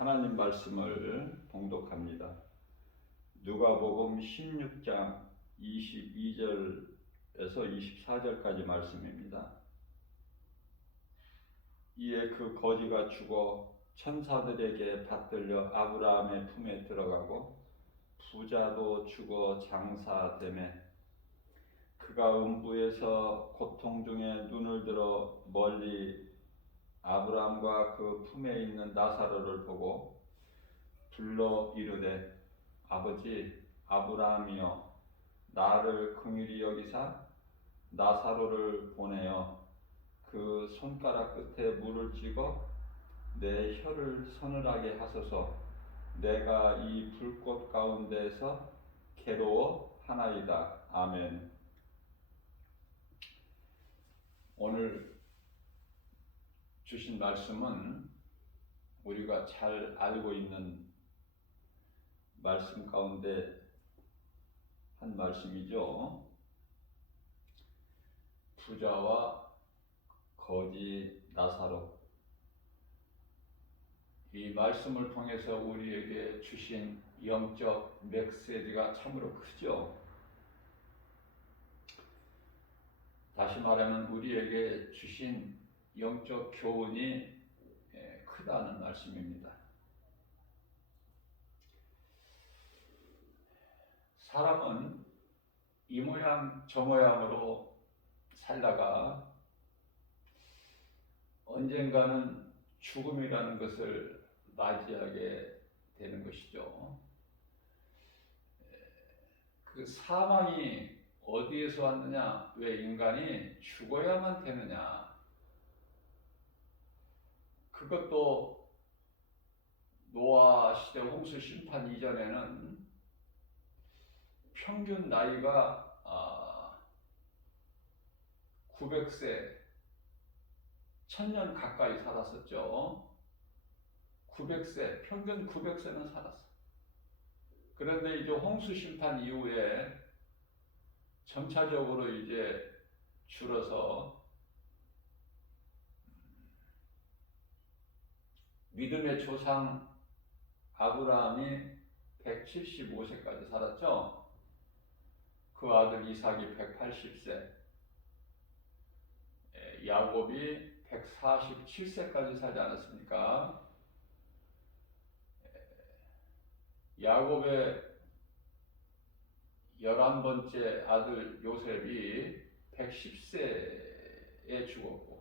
하나님 말씀을 봉독합니다. 누가복음 16장 22절에서 24절까지 말씀입니다. 이에 그 거지가 죽어 천사들에게 받들려 아브라함의 품에 들어가고 부자도 죽어 장사되매 그가 음부에서 고통 중에 눈을 들어 멀리 아브라함과 그 품에 있는 나사로를 보고 불러 이르되 아버지 아브라함이여 나를 긍휼히 여기사 나사로를 보내어 그 손가락 끝에 물을 찍어 내 혀를 서늘하게 하소서. 내가 이 불꽃 가운데서 괴로워하나이다. 아멘. 오늘 주신 말씀은 우리가 잘 알고 있는 말씀 가운데 한 말씀이죠. 부자와 거지 나사로. 이 말씀을 통해서 우리에게 주신 영적 메시지가 참으로 크죠. 다시 말하면 우리에게 주신 영적 교훈이 크다는 말씀입니다. 사람은 이 모양 저 모양으로 살다가 언젠가는 죽음이라는 것을 맞이하게 되는 것이죠. 그 사망이 어디에서 왔느냐? 왜 인간이 죽어야만 되느냐? 그것도 노아 시대 홍수 심판 이전에는 평균 나이가 900세, 1000년 가까이 살았었죠. 900세, 평균 900세는 살았어. 그런데 이제 홍수 심판 이후에 점차적으로 이제 줄어서 믿음의 조상 아브라함이 175세까지 살았죠. 그 아들 이삭이 180세, 야곱이 147세까지 살지 않았습니까? 야곱의 11번째 아들 요셉이 110세에 죽었고,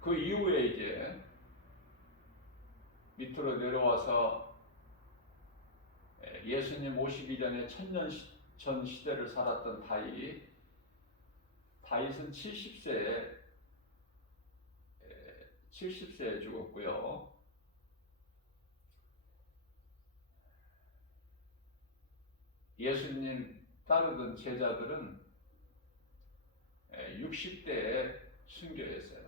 그 이후에 이제 밑으로 내려와서 예수님 오시기 전에 천년 전 시대를 살았던 다윗은 70세에 죽었고요. 예수님 따르던 제자들은 60대에 순교했어요.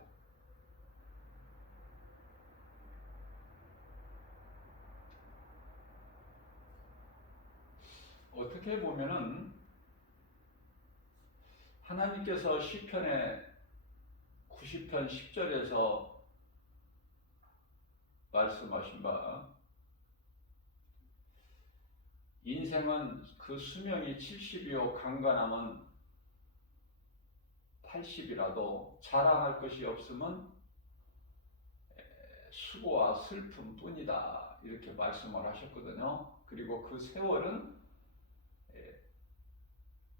어떻게 보면은 하나님께서 시편의 90편 10절에서 말씀하신 바 인생은 그 수명이 70이요 강간하면 80이라도 자랑할 것이 없으면 수고와 슬픔뿐이다 이렇게 말씀을 하셨거든요. 그리고 그 세월은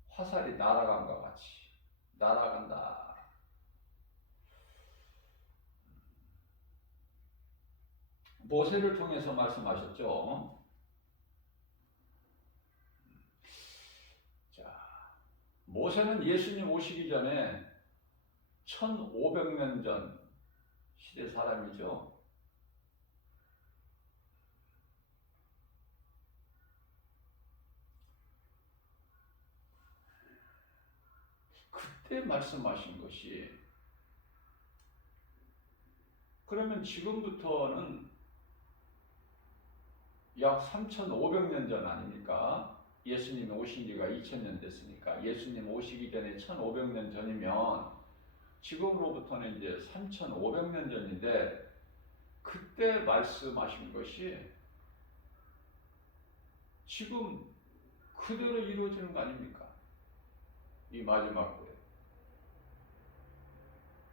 화살이 날아간 것 같이 날아간다. 모세를 통해서 말씀하셨죠. 자, 모세는 예수님 오시기 전에 1500년 전 시대 사람이죠. 그때 말씀하신 것이 그러면 지금부터는 약 3500년 전 아닙니까? 예수님이 오신 지가 2000년 됐으니까 예수님 오시기 전에 1500년 전이면 지금으로부터는 이제 3,500년 전인데 그때 말씀하신 것이 지금 그대로 이루어지는 거 아닙니까? 이 마지막 후에.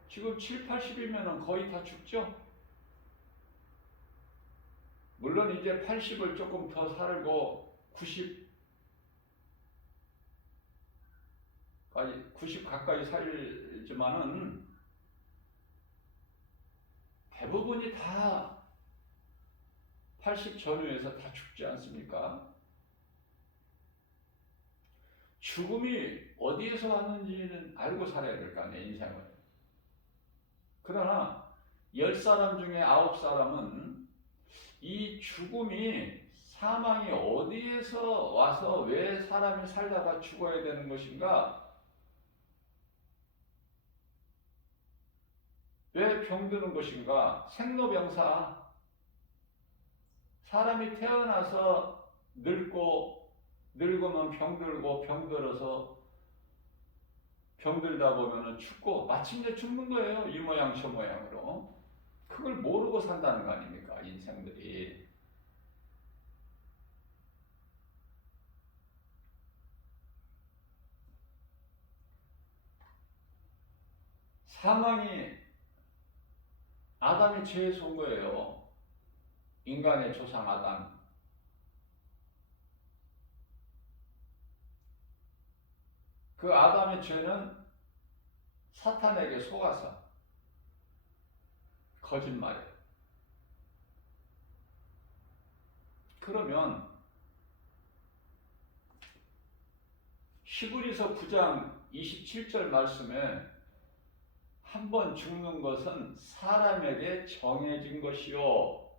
지금 7, 80이면 거의 다 죽죠? 물론 이제 80을 조금 더 살고 90 가까이 살지만은 대부분이 다 80 전후에서 다 죽지 않습니까? 죽음이 어디에서 왔는지는 알고 살아야 될 거 아니에요, 인생을. 그러나 10사람 중에 9사람은 이 죽음이, 사망이 어디에서 와서 왜 사람이 살다가 죽어야 되는 것인가, 왜 병드는 것인가, 생로병사, 사람이 태어나서 늙으면 병들고, 병들어서 병들다 보면은 죽고 마침내 죽는 거예요. 이 모양 저 모양으로. 그걸 모르고 산다는 거 아닙니까, 인생들이. 사망이 아담의 죄에서 온 거예요. 인간의 조상 아담. 그 아담의 죄는 사탄에게 속아서 거짓말해. 그러면 히브리서 9장 27절 말씀에 한 번 죽는 것은 사람에게 정해진 것이요,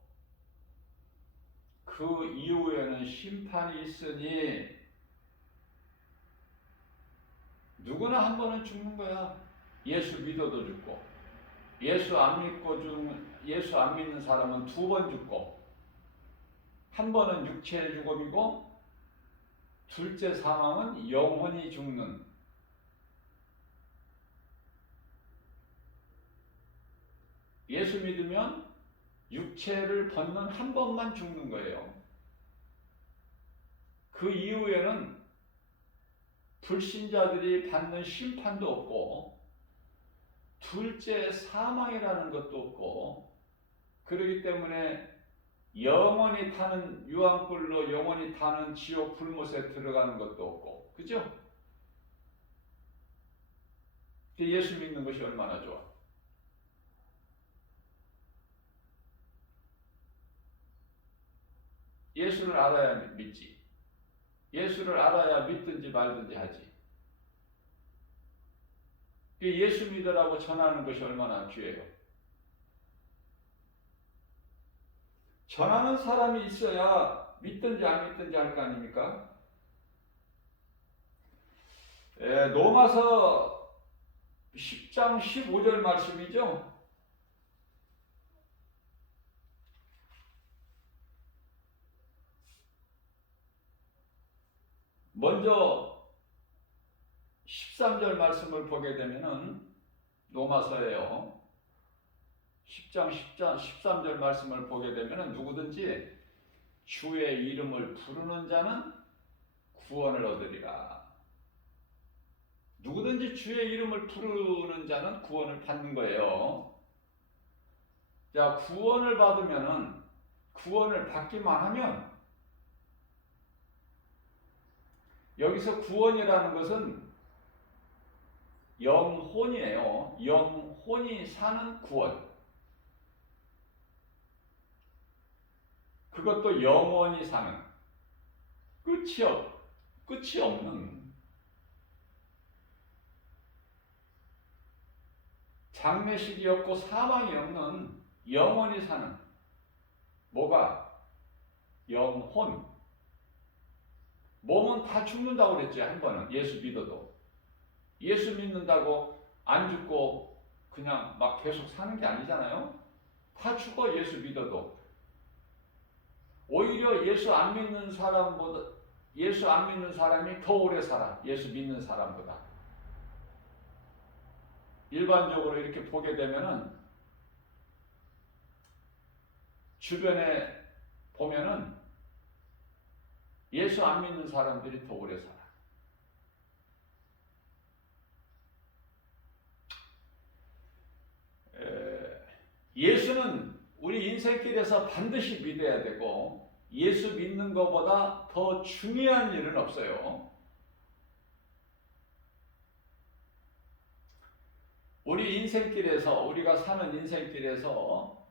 그 이후에는 심판이 있으니, 누구나 한 번은 죽는 거야. 예수 믿어도 죽고, 예수 안 믿는 사람은 2번 죽고, 한 번은 육체의 죽음이고, 둘째 사망은 영혼이 죽는. 예수 믿으면 육체를 벗는 한 번만 죽는 거예요. 그 이후에는 불신자들이 받는 심판도 없고, 둘째 사망이라는 것도 없고, 그렇기 때문에 영원히 타는, 유황불로 영원히 타는 지옥 불못에 들어가는 것도 없고, 그죠? 예수 믿는 것이 얼마나 좋아. 예수를 알아야 믿지. 예수를 알아야 믿든지 말든지 하지. 예수 믿으라고 전하는 것이 얼마나 귀해요. 전하는 사람이 있어야 믿든지 안 믿든지 할 거 아닙니까? 로마서 10장 15절 말씀이죠. 먼저 13절 말씀을 보게 되면은, 로마서예요. 10장 13절 말씀을 보게 되면은, 누구든지 주의 이름을 부르는 자는 구원을 얻으리라. 누구든지 주의 이름을 부르는 자는 구원을 받는 거예요. 자, 구원을 받으면은, 구원을 받기만 하면, 여기서 구원이라는 것은 영혼이에요. 영혼이 사는 구원. 그것도 영원히 사는, 끝이 없는, 장례식이 없고 사망이 없는 영원히 사는, 뭐가? 영혼. 몸은 다 죽는다고 그랬지, 한 번은. 예수 믿어도. 예수 믿는다고 안 죽고 그냥 막 계속 사는 게 아니잖아요. 다 죽어, 예수 믿어도. 오히려 예수 안 믿는 사람이 더 오래 살아, 예수 믿는 사람보다. 일반적으로 이렇게 보게 되면은 주변에 보면은 예수 안 믿는 사람들이 더 오래 살아. 예수는 우리 인생길에서 반드시 믿어야 되고 예수 믿는 것보다 더 중요한 일은 없어요. 우리 인생길에서 우리가 사는 인생길에서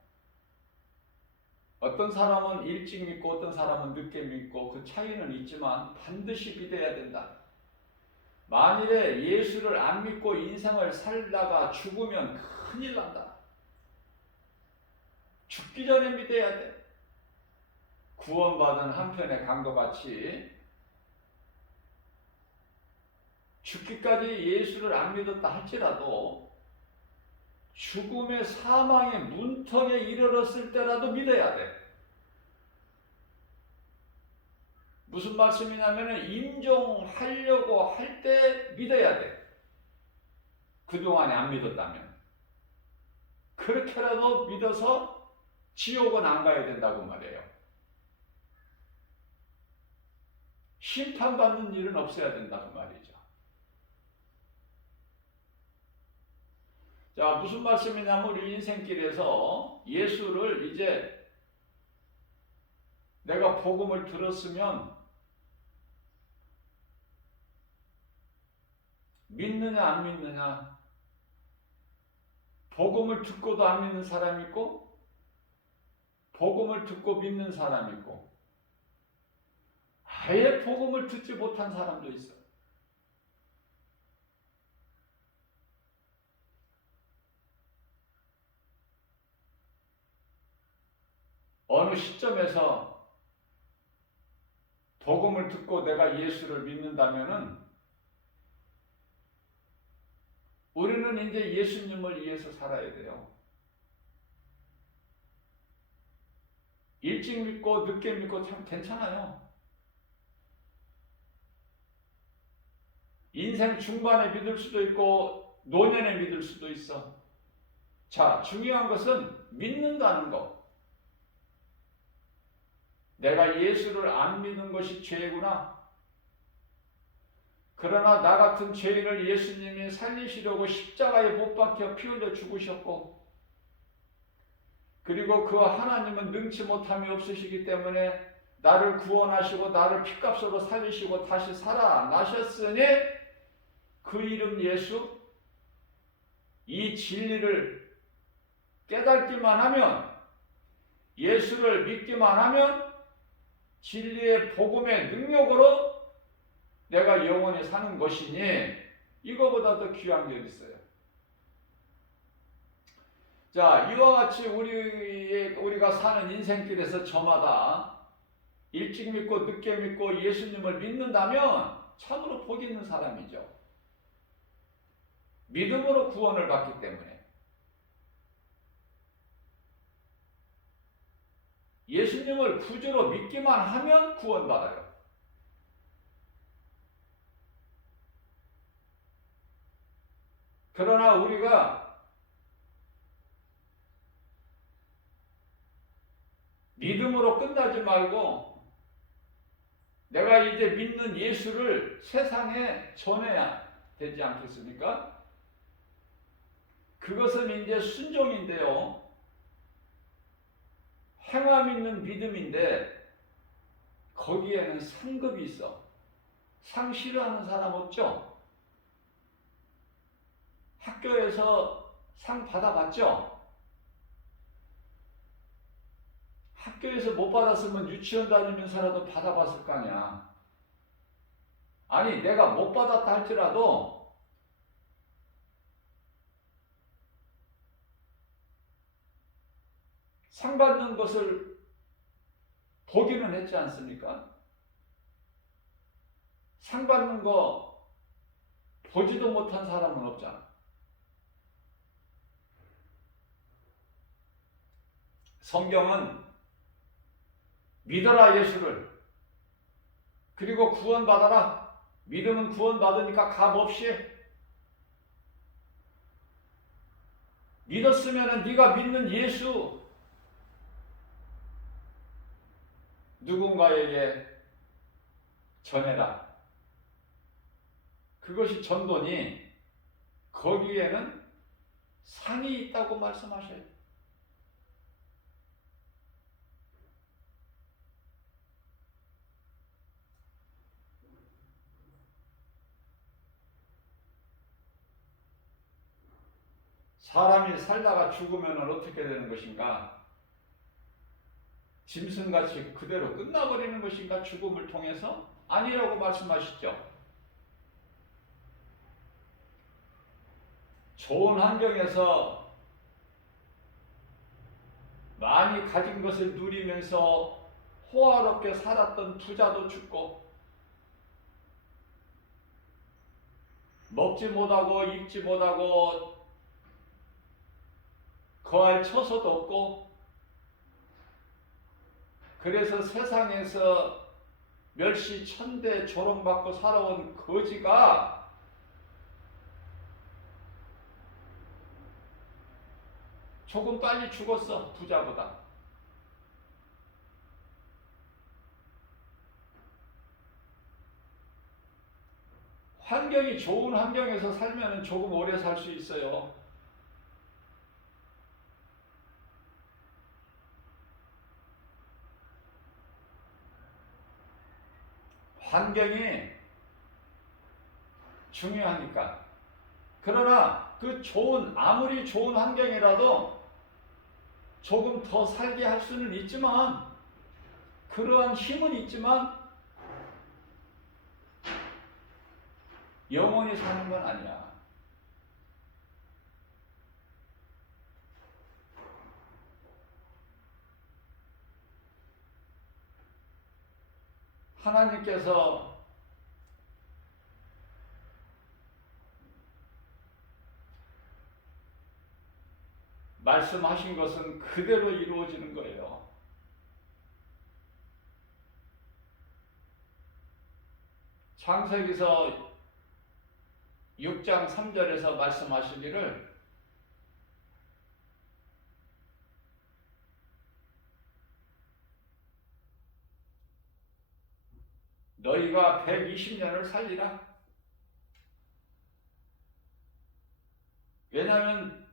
어떤 사람은 일찍 믿고 어떤 사람은 늦게 믿고 그 차이는 있지만 반드시 믿어야 된다. 만일에 예수를 안 믿고 인생을 살다가 죽으면 큰일 난다. 죽기 전에 믿어야 돼. 구원받은 한편의 강도같이 죽기까지 예수를 안 믿었다 할지라도 죽음의 사망의 문턱에 이르렀을 때라도 믿어야 돼. 무슨 말씀이냐면 인정하려고 할 때 믿어야 돼. 그동안에 안 믿었다면. 그렇게라도 믿어서 지옥은 안 가야 된다고 말해요. 심판받는 일은 없어야 된다고 말이죠. 자, 무슨 말씀이냐면 우리 인생길에서 예수를 이제 내가 복음을 들었으면 믿느냐 안 믿느냐. 복음을 듣고도 안 믿는 사람이 있고 복음을 듣고 믿는 사람이 있고 아예 복음을 듣지 못한 사람도 있어. 어느 시점에서 복음을 듣고 내가 예수를 믿는다면은 우리는 이제 예수님을 위해서 살아야 돼요. 일찍 믿고 늦게 믿고 참 괜찮아요. 인생 중반에 믿을 수도 있고 노년에 믿을 수도 있어. 자, 중요한 것은 믿는다는 거. 내가 예수를 안 믿는 것이 죄구나. 그러나 나 같은 죄인을 예수님이 살리시려고 십자가에 못 박혀 피 흘려 죽으셨고 그리고 그 하나님은 능치 못함이 없으시기 때문에 나를 구원하시고 나를 핏값으로 살리시고 다시 살아나셨으니 그 이름 예수, 이 진리를 깨닫기만 하면 예수를 믿기만 하면 진리의 복음의 능력으로 내가 영원히 사는 것이니 이거보다 더 귀한 게 있어요. 자, 이와 같이 우리가 사는 인생길에서 저마다 일찍 믿고 늦게 믿고 예수님을 믿는다면 참으로 복 있는 사람이죠. 믿음으로 구원을 받기 때문에. 예수님을 구주로 믿기만 하면 구원받아요. 그러나 우리가 믿음으로 끝나지 말고 내가 이제 믿는 예수를 세상에 전해야 되지 않겠습니까? 그것은 이제 순종인데요. 행함 있는 믿음인데 거기에는 상급이 있어. 상 싫어하는 사람 없죠? 학교에서 상 받아봤죠? 학교에서 못 받았으면 유치원 다니면서라도 받아봤을 거 아니야. 아니, 내가 못 받았다 할지라도 상 받는 것을 보기는 했지 않습니까? 상 받는 거 보지도 못한 사람은 없잖아. 성경은 믿어라 예수를, 그리고 구원받아라. 믿음은 구원받으니까 값없이 믿었으면 네가 믿는 예수 누군가에게 전해라. 그것이 전도니 거기에는 상이 있다고 말씀하셔요. 사람이 살다가 죽으면 어떻게 되는 것인가? 짐승같이 그대로 끝나버리는 것인가? 죽음을 통해서? 아니라고 말씀하시죠. 좋은 환경에서 많이 가진 것을 누리면서 호화롭게 살았던 부자도 죽고, 먹지 못하고 입지 못하고 거할 처소도 없고, 그래서 세상에서 멸시 천대 조롱받고 살아온 거지가 조금 빨리 죽었어, 부자보다. 환경이 좋은 환경에서 살면 조금 오래 살 수 있어요. 환경이 중요하니까. 그러나 그 아무리 좋은 환경이라도 조금 더 살게 할 수는 있지만, 그러한 힘은 있지만 영원히 사는 건 아니야. 하나님께서 말씀하신 것은 그대로 이루어지는 거예요. 창세기서 6장 3절에서 말씀하시기를 너희가 120년을 살리라. 왜냐하면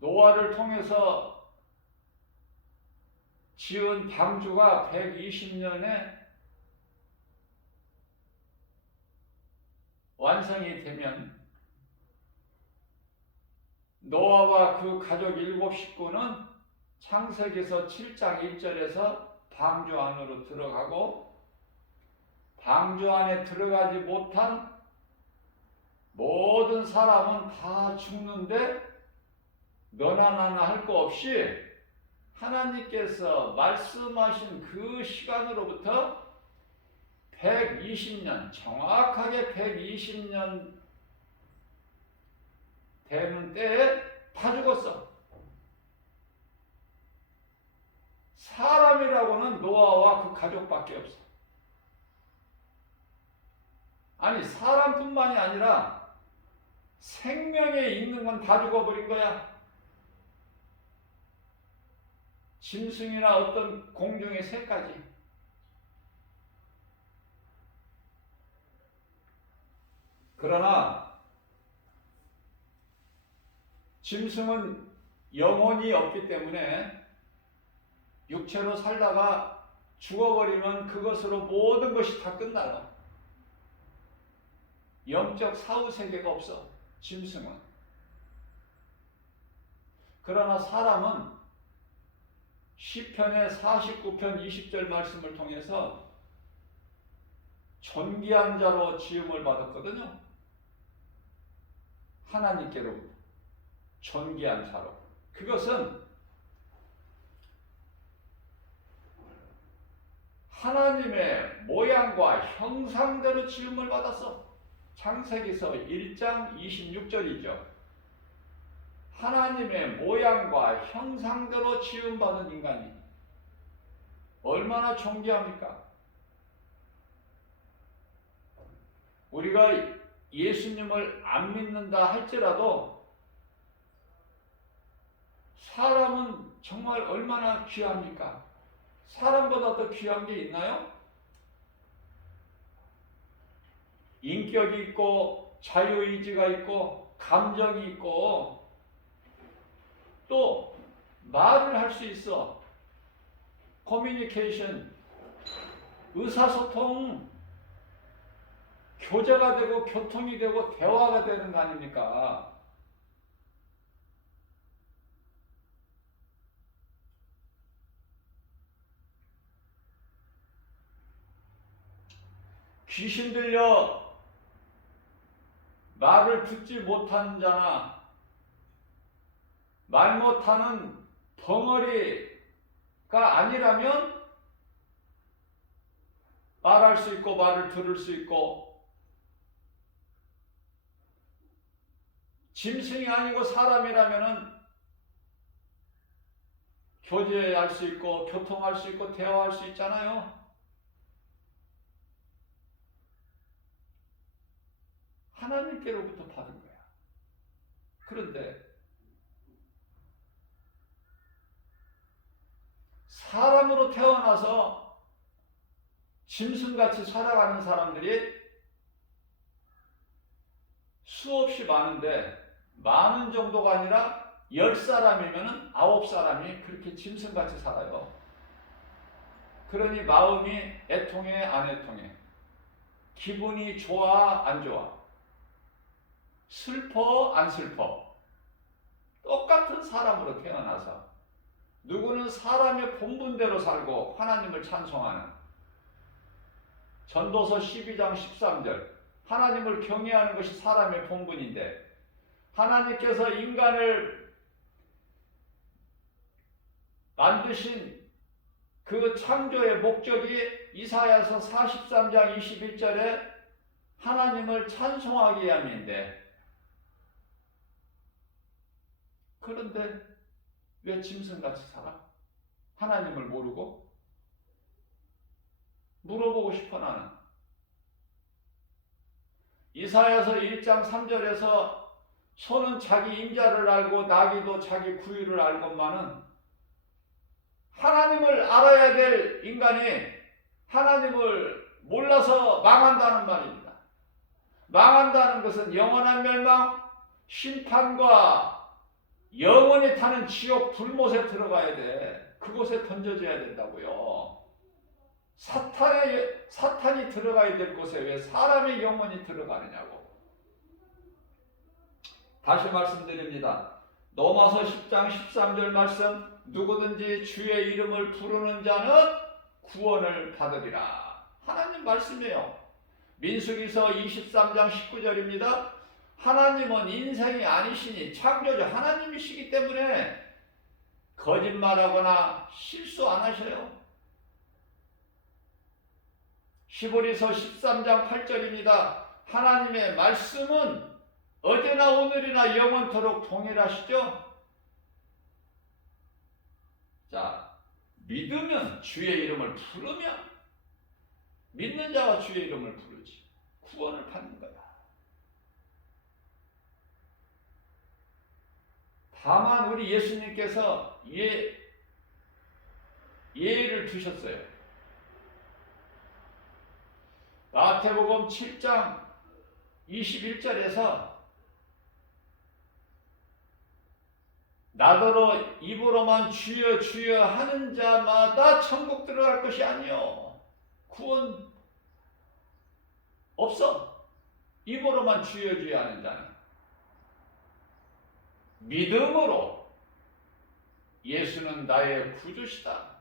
노아를 통해서 지은 방주가 120년에 완성이 되면 노아와 그 가족 7식구는 창세기서 7장 1절에서 방주 안으로 들어가고, 방주 안에 들어가지 못한 모든 사람은 다 죽는데 너나 나나 할 거 없이 하나님께서 말씀하신 그 시간으로부터 120년, 정확하게 120년 되는 때에 다 죽었어. 사람이라고는 노아와 그 가족밖에 없어. 아니, 사람뿐만이 아니라 생명에 있는 건 다 죽어버린 거야. 짐승이나 어떤 공중의 새까지. 그러나 짐승은 영혼이 없기 때문에 육체로 살다가 죽어버리면 그것으로 모든 것이 다 끝나요. 영적 사후세계가 없어, 짐승은. 그러나 사람은 시편의 49편 20절 말씀을 통해서 존귀한 자로 지음을 받았거든요. 하나님께로부터 존귀한 자로. 그것은 하나님의 모양과 형상대로 지음을 받았어. 창세기서 1장 26절이죠. 하나님의 모양과 형상대로 지음받은 인간이 얼마나 존귀합니까? 우리가 예수님을 안 믿는다 할지라도 사람은 정말 얼마나 귀합니까? 사람보다 더 귀한 게 있나요? 인격이 있고 자유의지가 있고 감정이 있고 또 말을 할 수 있어. 커뮤니케이션, 의사소통, 교제가 되고 교통이 되고 대화가 되는 거 아닙니까? 귀신 들려 말을 듣지 못하는 자나 말 못하는 벙어리가 아니라면 말할 수 있고 말을 들을 수 있고 짐승이 아니고 사람이라면은 교제할 수 있고 교통할 수 있고 대화할 수 있잖아요. 하나님께로부터 받은 거야. 그런데 사람으로 태어나서 짐승같이 살아가는 사람들이 수없이 많은데 많은 정도가 아니라 10사람이면 9사람이 그렇게 짐승같이 살아요. 그러니 마음이 애통해 안 애통해, 기분이 좋아 안 좋아, 슬퍼 안 슬퍼, 똑같은 사람으로 태어나서 누구는 사람의 본분대로 살고 하나님을 찬송하는 전도서 12장 13절 하나님을 경외하는 것이 사람의 본분인데 하나님께서 인간을 만드신 그 창조의 목적이 이사야서 43장 21절에 하나님을 찬송하기 위함인데 그런데 왜 짐승같이 살아? 하나님을 모르고? 물어보고 싶어 나는. 이사야서 1장 3절에서 소는 자기 임자를 알고 나귀도 자기 구유를 알건만은 하나님을 알아야 될 인간이 하나님을 몰라서 망한다는 말입니다. 망한다는 것은 영원한 멸망, 심판과 영원히 타는 지옥 불못에 들어가야 돼. 그곳에 던져져야 된다고요. 사탄이 들어가야 될 곳에 왜 사람의 영혼이 들어가느냐고. 다시 말씀드립니다. 로마서 10장 13절 말씀, 누구든지 주의 이름을 부르는 자는 구원을 받으리라. 하나님 말씀이에요. 민수기서 23장 19절입니다. 하나님은 인생이 아니시니 창조주 하나님이시기 때문에 거짓말하거나 실수 안 하셔요. 히브리서 13장 8절입니다. 하나님의 말씀은 어제나 오늘이나 영원토록 동일하시죠? 자, 믿으면 주의 이름을 부르면 믿는 자가 주의 이름을 부르지 구원을 받는 거야. 다만 우리 예수님께서 예를 두셨어요. 마태복음 7장 21절에서 나더러 입으로만 주여 주여 하는 자마다 천국 들어갈 것이 아니요. 구원 없어. 입으로만 주여 주여 하는 자는. 믿음으로 예수는 나의 구주시다.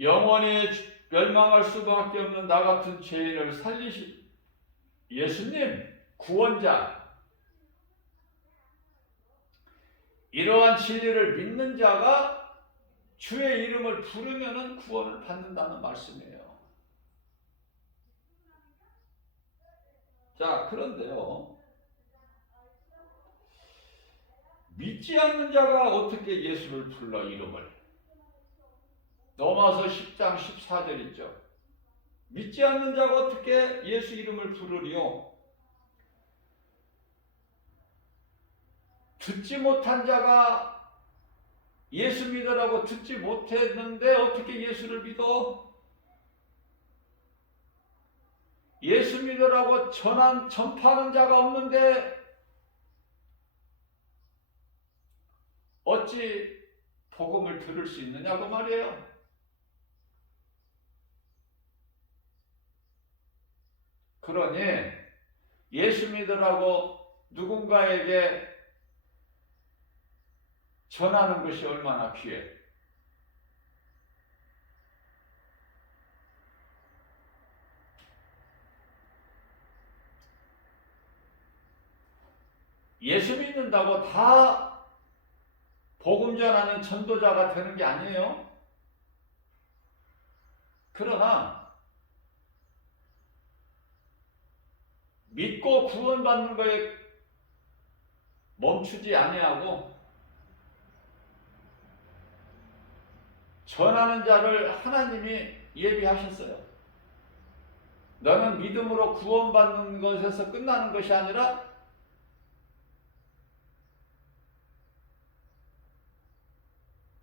영원히 멸망할 수밖에 없는 나 같은 죄인을 살리신 예수님 구원자. 이러한 진리를 믿는 자가 주의 이름을 부르면은 구원을 받는다는 말씀이에요. 자, 그런데요. 믿지 않는 자가 어떻게 예수를 불러 이름을? 로마서 10장 14절 있죠. 믿지 않는 자가 어떻게 예수 이름을 부르리요? 듣지 못한 자가 예수 믿으라고 듣지 못했는데 어떻게 예수를 믿어? 예수 믿으라고 전파하는 자가 없는데 어찌 복음을 들을 수 있느냐고 말이에요. 그러니 예수 믿으라고 누군가에게 전하는 것이 얼마나 귀해. 예수 믿는다고 다 복음 전하는 전도자가 되는 게 아니에요. 그러나 믿고 구원받는 거에 멈추지 아니하고 전하는 자를 하나님이 예비하셨어요. 너는 믿음으로 구원받는 것에서 끝나는 것이 아니라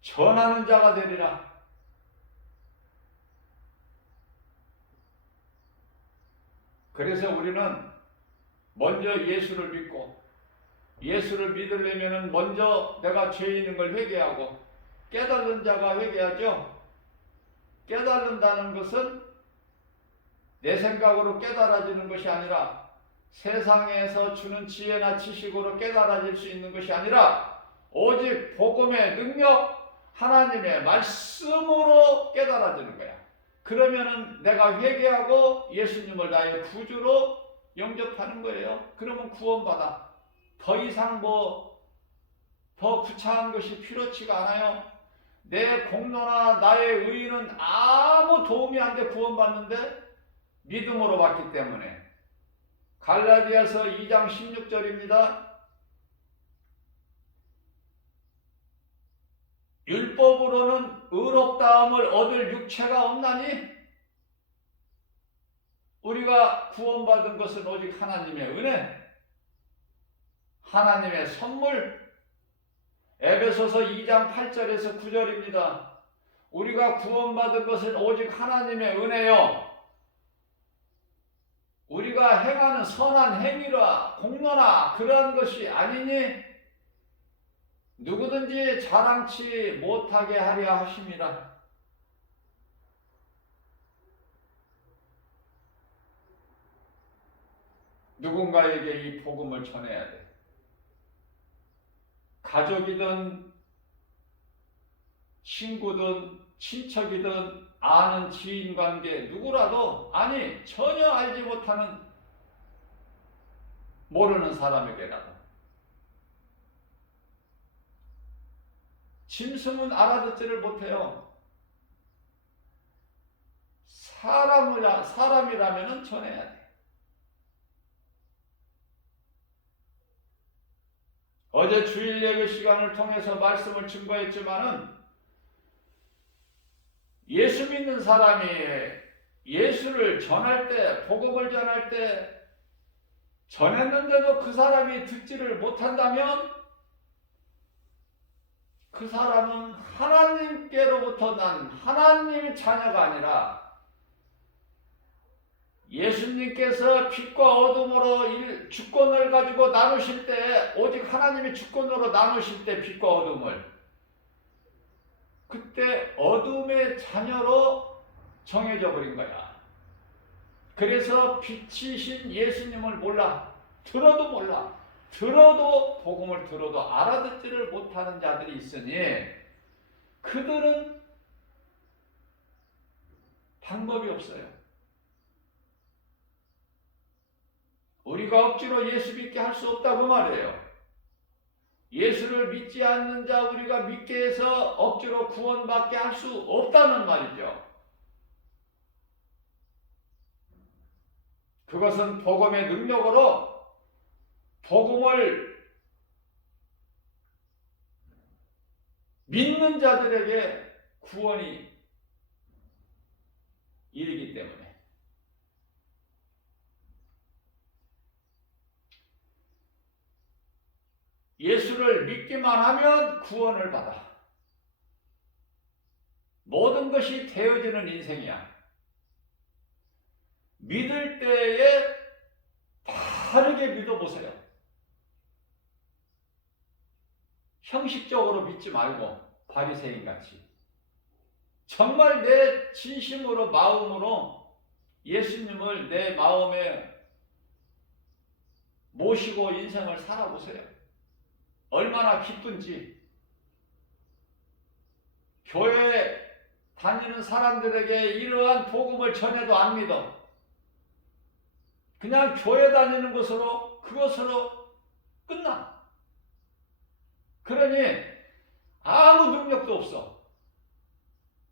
전하는 자가 되리라. 그래서 우리는 먼저 예수를 믿고, 예수를 믿으려면 먼저 내가 죄 있는 걸 회개하고, 깨달은 자가 회개하죠. 깨달은다는 것은 내 생각으로 깨달아지는 것이 아니라 세상에서 주는 지혜나 지식으로 깨달아질 수 있는 것이 아니라 오직 복음의 능력, 하나님의 말씀으로 깨달아지는 거야. 그러면은 내가 회개하고 예수님을 나의 구주로 영접하는 거예요. 그러면 구원받아. 더 이상 더 구차한 것이 필요치가 않아요. 내 공로나 나의 의의는 아무 도움이 안 돼 구원받는데 믿음으로 받기 때문에. 갈라디아서 2장 16절입니다. 율법으로는 의롭다함을 얻을 육체가 없나니 우리가 구원받은 것은 오직 하나님의 은혜, 하나님의 선물. 에베소서 2장 8절에서 9절입니다. 우리가 구원받은 것은 오직 하나님의 은혜요. 우리가 행하는 선한 행위라 공로나 그러한 것이 아니니 누구든지 자랑치 못하게 하려 하심이라. 누군가에게 이 복음을 전해야 돼. 가족이든 친구든 친척이든 아는 지인 관계 누구라도, 아니 전혀 알지 못하는 모르는 사람에게라도. 짐승은 알아듣지를 못해요. 사람이라면 전해야 돼. 어제 주일 예배 시간을 통해서 말씀을 증거했지만은 예수 믿는 사람이 예수를 전할 때, 복음을 전할 때 전했는데도 그 사람이 듣지를 못한다면 그 사람은 하나님께로부터 난 하나님의 자녀가 아니라 예수님께서 빛과 어둠으로 주권을 가지고 나누실 때, 오직 하나님의 주권으로 나누실 때 빛과 어둠을, 그때 어둠의 자녀로 정해져 버린 거야. 그래서 빛이신 예수님을 몰라. 들어도 몰라. 들어도, 복음을 들어도 알아듣지를 못하는 자들이 있으니 그들은 방법이 없어요. 우리가 억지로 예수 믿게 할 수 없다고 말이에요. 예수를 믿지 않는 자 우리가 믿게 해서 억지로 구원받게 할 수 없다는 말이죠. 그것은 복음의 능력으로 복음을 믿는 자들에게 구원이 이르기 때문에. 예수를 믿기만 하면 구원을 받아. 모든 것이 되어지는 인생이야. 믿을 때에 바르게 믿어보세요. 형식적으로 믿지 말고 바리새인같이 정말 내 진심으로 마음으로 예수님을 내 마음에 모시고 인생을 살아보세요. 얼마나 기쁜지. 교회 다니는 사람들에게 이러한 복음을 전해도 안 믿어. 그냥 교회 다니는 것으로 그것으로 끝나. 그러니 아무 능력도 없어.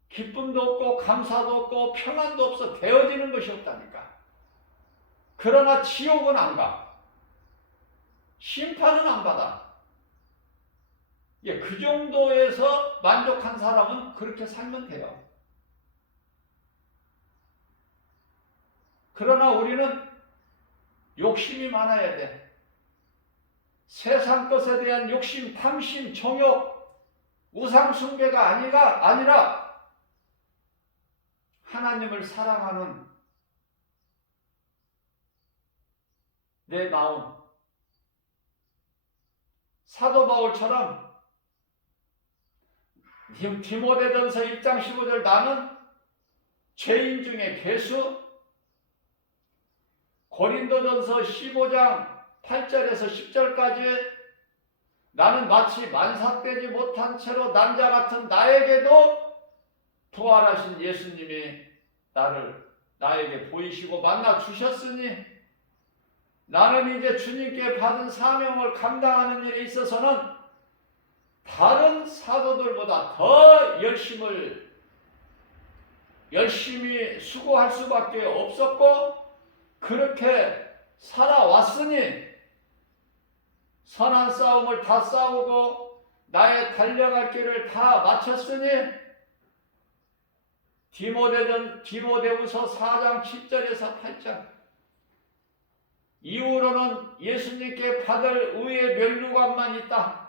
기쁨도 없고 감사도 없고 평안도 없어. 되어지는 것이 없다니까. 그러나 지옥은 안 가. 심판은 안 받아. 예, 그 정도에서 만족한 사람은 그렇게 살면 돼요. 그러나 우리는 욕심이 많아야 돼. 세상 것에 대한 욕심, 탐심, 정욕, 우상숭배가 아니라 하나님을 사랑하는 내 마음. 사도 바울처럼 디모데전서 1장 15절 나는 죄인 중에 괴수, 고린도전서 15장 8절에서 10절까지 나는 마치 만삭되지 못한 채로 남자 같은 나에게도 부활하신 예수님이 나에게 보이시고 만나 주셨으니 나는 이제 주님께 받은 사명을 감당하는 일에 있어서는 다른 사도들보다 더 열심히 수고할 수밖에 없었고 그렇게 살아왔으니 선한 싸움을 다 싸우고 나의 달려갈 길을 다 마쳤으니 디모데후서 4장 7절에서 8절 이후로는 예수님께 받을 의의 면류관만 있다.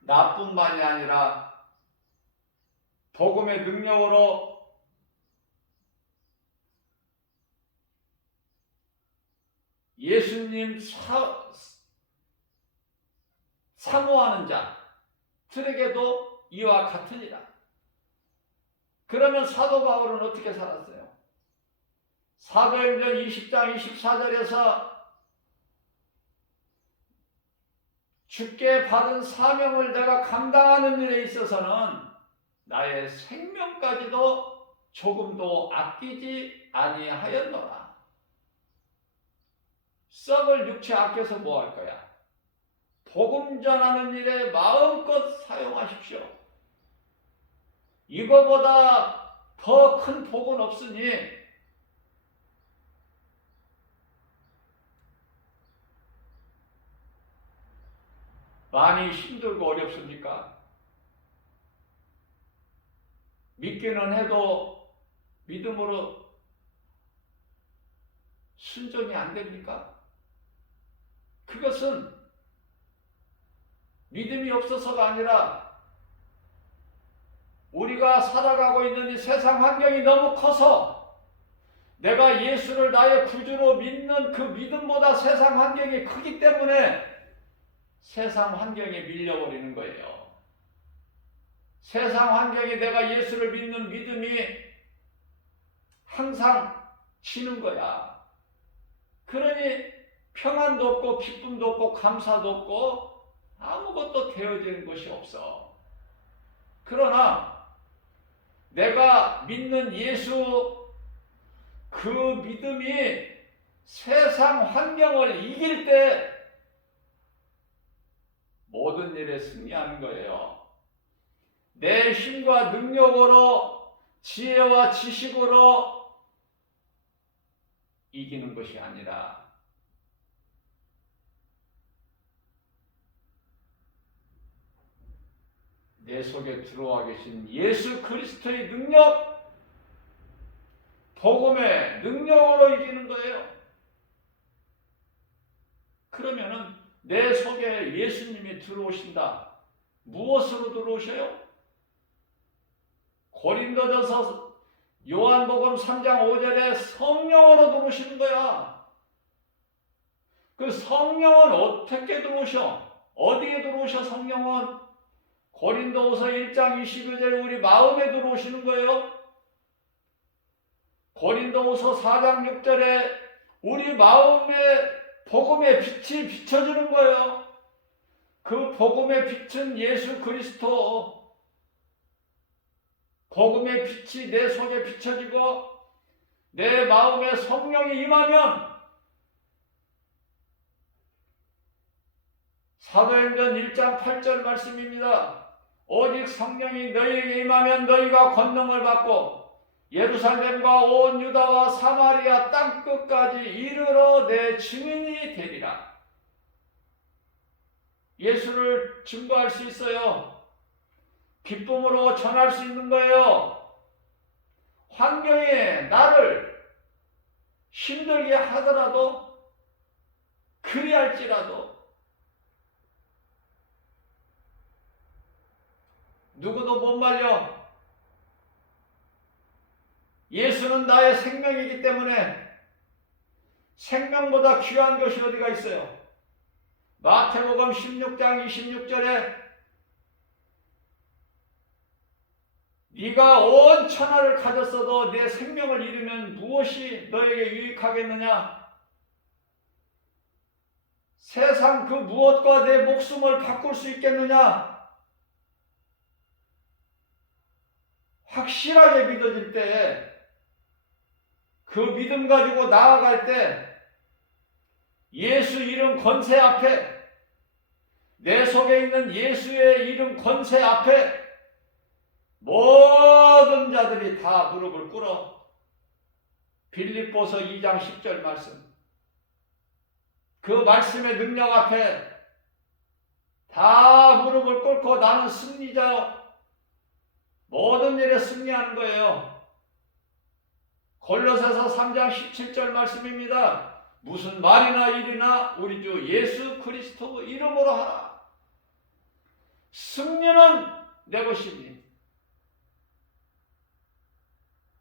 나뿐만이 아니라 복음의 능력으로 예수님 사모하는 자들에게도 이와 같으니라. 그러면 사도 바울은 어떻게 살았어요? 사도행전 20장 24절에서 주께 받은 사명을 내가 감당하는 일에 있어서는 나의 생명까지도 조금도 아끼지 아니하였노라. 썩을 육체 아껴서 뭐 할 거야? 복음 전하는 일에 마음껏 사용하십시오. 이거보다 더 큰 복은 없으니 많이 힘들고 어렵습니까? 믿기는 해도 믿음으로 순종이 안 됩니까? 그것은 믿음이 없어서가 아니라 우리가 살아가고 있는 이 세상 환경이 너무 커서 내가 예수를 나의 구주로 믿는 그 믿음보다 세상 환경이 크기 때문에 세상 환경에 밀려버리는 거예요. 세상 환경에 내가 예수를 믿는 믿음이 항상 지는 거야. 그러니 평안도 없고 기쁨도 없고 감사도 없고 아무것도 되어지는 것이 없어. 그러나 내가 믿는 예수 그 믿음이 세상 환경을 이길 때 모든 일에 승리하는 거예요. 내 힘과 능력으로 지혜와 지식으로 이기는 것이 아니라 내 속에 들어와 계신 예수 그리스도의 능력, 복음의 능력으로 이기는 거예요. 그러면은 내 속에 예수님이 들어오신다. 무엇으로 들어오셔요? 고린도전서 요한복음 3장 5절에 성령으로 들어오시는 거야. 그 성령은 어떻게 들어오셔? 어디에 들어오셔 성령은? 고린도후서 1장 22절에 우리 마음에 들어오시는 거예요. 고린도후서 4장 6절에 우리 마음에 복음의 빛이 비춰지는 거예요. 그 복음의 빛은 예수 그리스도. 복음의 빛이 내 속에 비춰지고 내 마음에 성령이 임하면 사도행전 1장 8절 말씀입니다. 오직 성령이 너희에게 임하면 너희가 권능을 받고 예루살렘과 온 유다와 사마리아 땅끝까지 이르러 내 증인이 되리라. 예수를 증거할 수 있어요. 기쁨으로 전할 수 있는 거예요. 환경이 나를 힘들게 하더라도 그리할지라도 누구도 못 말려. 예수는 나의 생명이기 때문에 생명보다 귀한 것이 어디가 있어요? 마태복음 16장 26절에 네가 온 천하를 가졌어도 내 생명을 잃으면 무엇이 너에게 유익하겠느냐? 세상 그 무엇과 내 목숨을 바꿀 수 있겠느냐? 확실하게 믿어질 때, 그 믿음 가지고 나아갈 때 예수 이름 권세 앞에, 내 속에 있는 예수의 이름 권세 앞에 모든 자들이 다 무릎을 꿇어. 빌립보서 2장 10절 말씀. 그 말씀의 능력 앞에 다 무릎을 꿇고 나는 승리자, 모든 일에 승리하는 거예요. 골로새서 3장 17절 말씀입니다. 무슨 말이나 일이나 우리 주 예수 그리스도 이름으로 하라. 승리는 내 것이니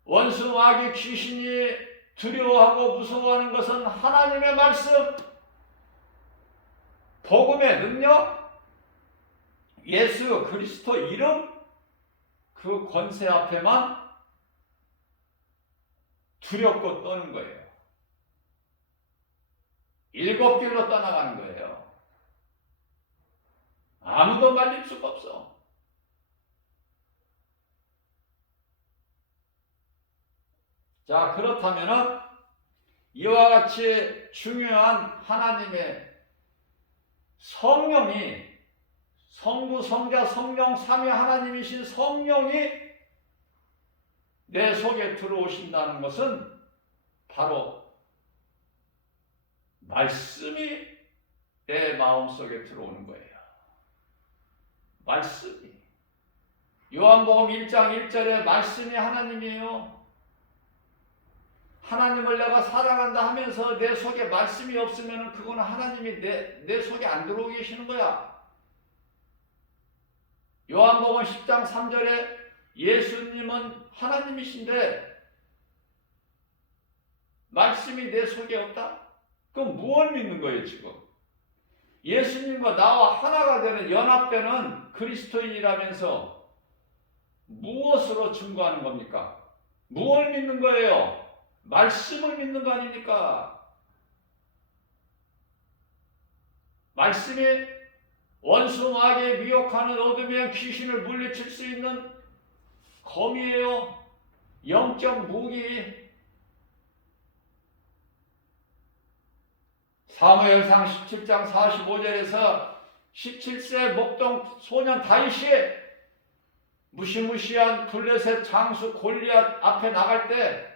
원수 마귀 귀신이 두려워하고 무서워하는 것은 하나님의 말씀, 복음의 능력, 예수 그리스도 이름, 그 권세 앞에만 두렵고 떠는 거예요. 7 길로 떠나가는 거예요. 아무도 말릴 수가 없어. 자, 그렇다면은 이와 같이 중요한 하나님의 성령이, 성부, 성자, 성령, 삼위 하나님이신 성령이 내 속에 들어오신다는 것은 바로 말씀이 내 마음속에 들어오는 거예요. 말씀이. 요한복음 1장 1절에 말씀이 하나님이에요. 하나님을 내가 사랑한다 하면서 내 속에 말씀이 없으면 그거는 하나님이 내 속에 안 들어오고 계시는 거야. 요한복음 10장 3절에 예수님은 하나님이신데 말씀이 내 속에 없다? 그럼 무엇을 믿는 거예요 지금? 예수님과 나와 하나가 되는, 연합되는 그리스도인이라면서 무엇으로 증거하는 겁니까? 무엇을 믿는 거예요? 말씀을 믿는 거 아닙니까? 말씀이 원수 마귀의 미혹하는 어둠의 귀신을 물리칠 수 있는 검이에요. 영적 무기. 사무엘상 17장 45절에서 17세 목동 소년 다윗이 무시무시한 블레셋 장수 골리앗 앞에 나갈 때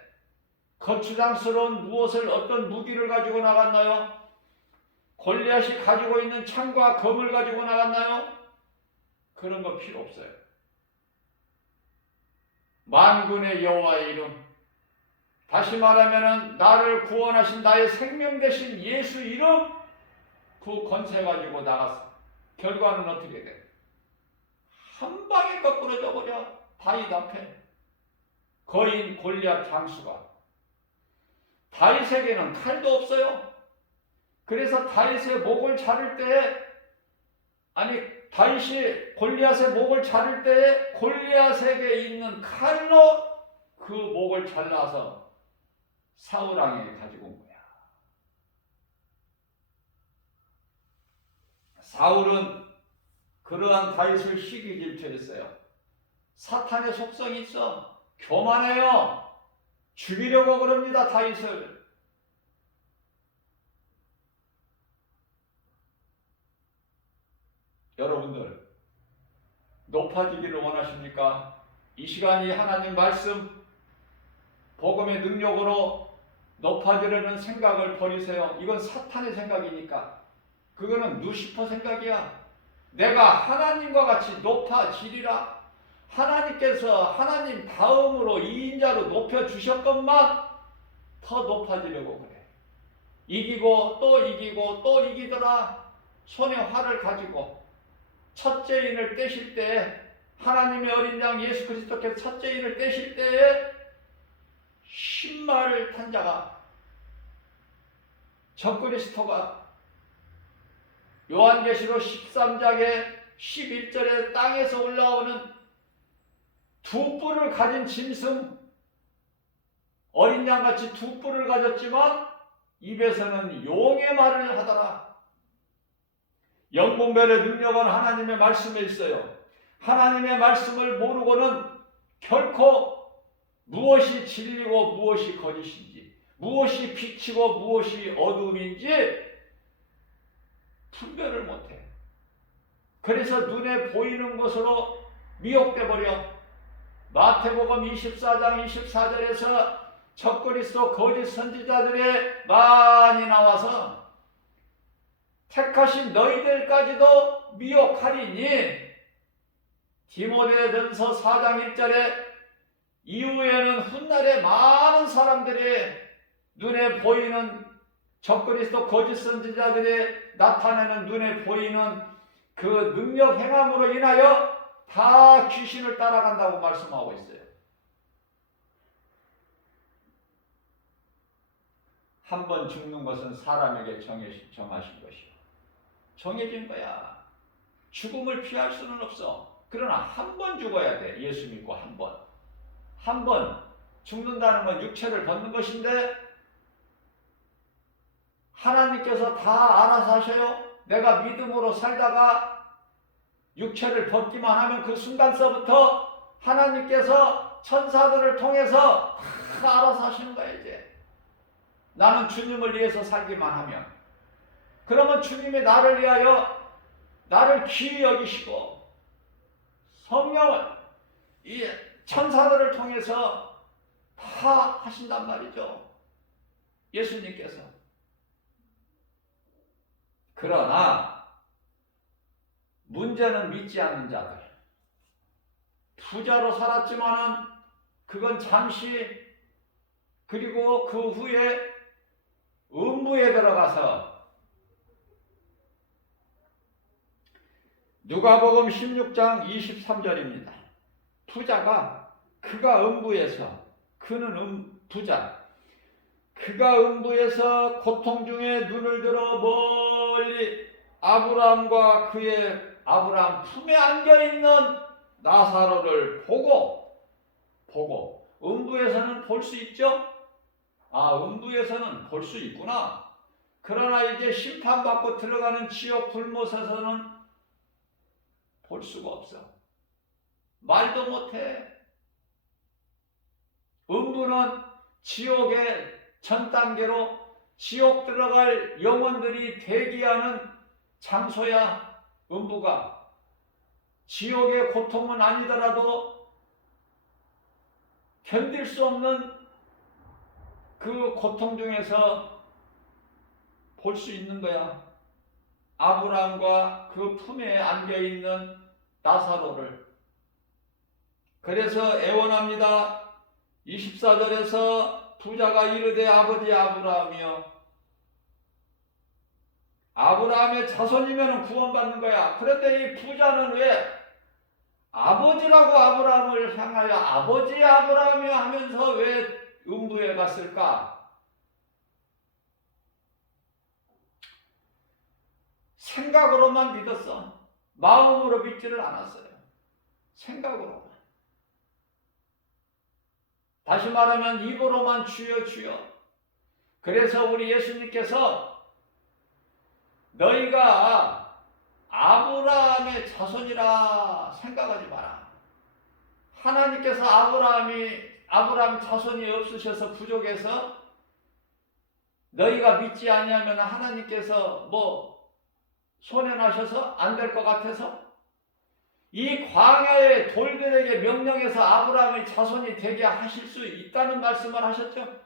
거추장스러운 무엇을, 어떤 무기를 가지고 나갔나요? 골리앗이 가지고 있는 창과 검을 가지고 나갔나요? 그런 거 필요 없어요. 만군의 여호와의 이름, 다시 말하면 나를 구원하신 나의 생명 되신 예수 이름, 그 권세 가지고 나갔어. 결과는 어떻게 돼? 한 방에 거꾸러져 버려. 다윗 앞에. 거인 골리앗 장수가. 다윗에게는 칼도 없어요. 그래서 다윗의 목을 자를 때에, 다윗이 골리앗의 목을 자를 때에 골리앗에게 있는 칼로 그 목을 잘라서 사울 왕에게 가지고 온 거야. 사울은 그러한 다윗을 시기 질투했어요. 사탄의 속성이 있어. 교만해요. 죽이려고 그럽니다, 다윗을. 여러분들, 높아지기를 원하십니까? 이 시간이 하나님 말씀, 복음의 능력으로 높아지려는 생각을 버리세요. 이건 사탄의 생각이니까. 그거는 루시퍼 생각이야. 내가 하나님과 같이 높아지리라. 하나님께서 하나님 다음으로 2인자로 높여주셨건만 더 높아지려고 그래. 이기고 또 이기고 또 이기더라. 손에 활을 가지고 첫째 인을 떼실 때, 하나님의 어린 양 예수 그리스도께서 첫째 인을 떼실 때에 신발을 탄 자가, 적그리스도가 요한계시록 13장에 11절에 땅에서 올라오는 두 뿔을 가진 짐승, 어린 양같이 두 뿔을 가졌지만 입에서는 용의 말을 하더라. 영분별의 능력은 하나님의 말씀에 있어요. 하나님의 말씀을 모르고는 결코 무엇이 진리고 무엇이 거짓인지, 무엇이 빛이고 무엇이 어둠인지 분별을 못해. 그래서 눈에 보이는 것으로 미혹돼 버려. 마태복음 24장 24절에서 적그리스도 거짓 선지자들이 많이 나와서 택하신 너희들까지도 미혹하리니, 디모데전서 4장 1절에 이후에는 훗날에 많은 사람들이 눈에 보이는 적그리스도 거짓 선지자들이 나타내는 눈에 보이는 그 능력 행함으로 인하여 다 귀신을 따라간다고 말씀하고 있어요. 한 번 죽는 것은 사람에게 정하신 것이요. 정해진 거야. 죽음을 피할 수는 없어. 그러나 한 번 죽어야 돼. 예수 믿고 한 번. 한 번 죽는다는 건 육체를 벗는 것인데, 하나님께서 다 알아서 하셔요. 내가 믿음으로 살다가 육체를 벗기만 하면 그 순간서부터 하나님께서 천사들을 통해서 다 알아서 하시는 거야. 이제 나는 주님을 위해서 살기만 하면, 그러면 주님이 나를 위하여 나를 귀히 여기시고 성령을 이 천사들을 통해서 다 하신단 말이죠. 예수님께서. 그러나 문제는 믿지 않는 자들. 부자로 살았지만은 그건 잠시, 그리고 그 후에 음부에 들어가서, 누가복음 16장 23절입니다. 부자가, 그가 음부에서, 그는 부자, 그가 음부에서 고통 중에 눈을 들어 멀리 아브라함과 그의 아브라함 품에 안겨있는 나사로를 보고, 음부에서는 볼 수 있죠? 음부에서는 볼 수 있구나. 그러나 이제 심판받고 들어가는 지옥 불못에서는 볼 수가 없어. 말도 못해. 음부는 지옥의 전 단계로 지옥 들어갈 영혼들이 대기하는 장소야. 음부가 지옥의 고통은 아니더라도 견딜 수 없는 그 고통 중에서 볼 수 있는 거야. 아브라함과 그 품에 안겨있는 나사로를. 그래서 애원합니다. 24절에서 부자가 이르되 아버지 아브라함이여, 아브라함의 자손이면 구원받는 거야. 그런데 이 부자는 왜 아버지라고 아브라함을 향하여 아버지 아브라함이 하면서 왜 음부에 갔을까? 생각으로만 믿었어. 마음으로 믿지를 않았어요. 생각으로만. 다시 말하면 입으로만 주여 주여. 그래서 우리 예수님께서 너희가 아브라함의 자손이라 생각하지 마라. 하나님께서 아브라함 자손이 없으셔서 부족해서 너희가 믿지 아니하면 하나님께서 손해나셔서 안 될 것 같아서 이 광야의 돌들에게 명령해서 아브라함의 자손이 되게 하실 수 있다는 말씀을 하셨죠.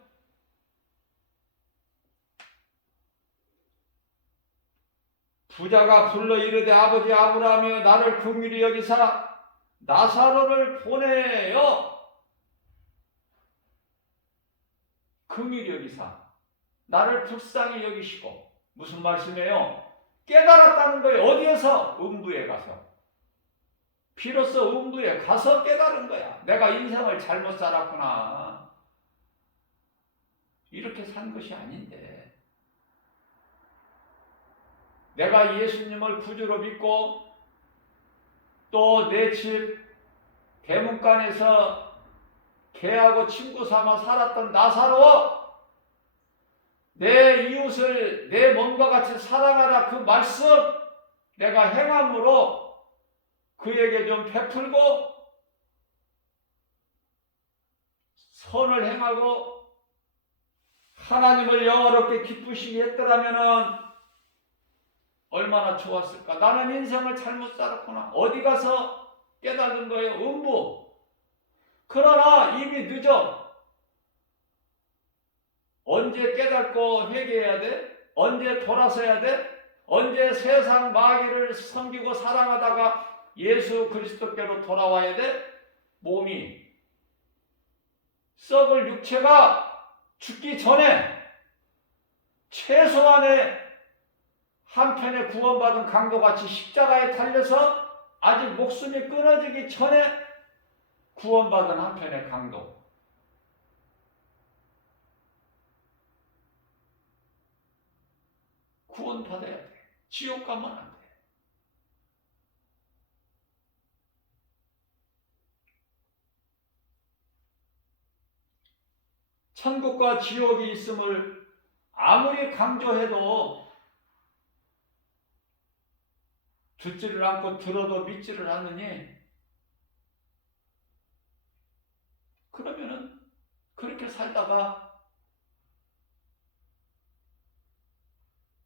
부자가 불러 이르되 아버지 아브라함이여 나를 긍휼히 여기사 나사로를 보내어 긍휼히 여기사 나를 불쌍히 여기시고. 무슨 말씀이에요? 깨달았다는 거예요. 어디에서? 음부에 가서. 비로소 음부에 가서 깨달은 거야. 내가 인생을 잘못 살았구나. 이렇게 산 것이 아닌데. 내가 예수님을 구주로 믿고 또 내 집 대문간에서 개하고 친구 삼아 살았던 나사로, 내 이웃을 내 몸과 같이 사랑하라 그 말씀 내가 행함으로 그에게 좀 베풀고 선을 행하고 하나님을 영어롭게 기쁘시게 했더라면 얼마나 좋았을까. 나는 인생을 잘못 살았구나. 어디 가서 깨닫는 거예요? 음부. 그러나 이미 늦어. 언제 깨닫고 회개해야 돼? 언제 돌아서야 돼? 언제 세상 마귀를 섬기고 사랑하다가 예수 그리스도께로 돌아와야 돼? 몸이 썩을 육체가 죽기 전에 최소한의 한편에 구원받은 강도같이 십자가에 달려서 아직 목숨이 끊어지기 전에 구원받은 한편의 강도. 구원받아야 돼. 지옥 가면 안 돼. 천국과 지옥이 있음을 아무리 강조해도 듣지를 않고 들어도 믿지를 않으니, 그러면은 그렇게 살다가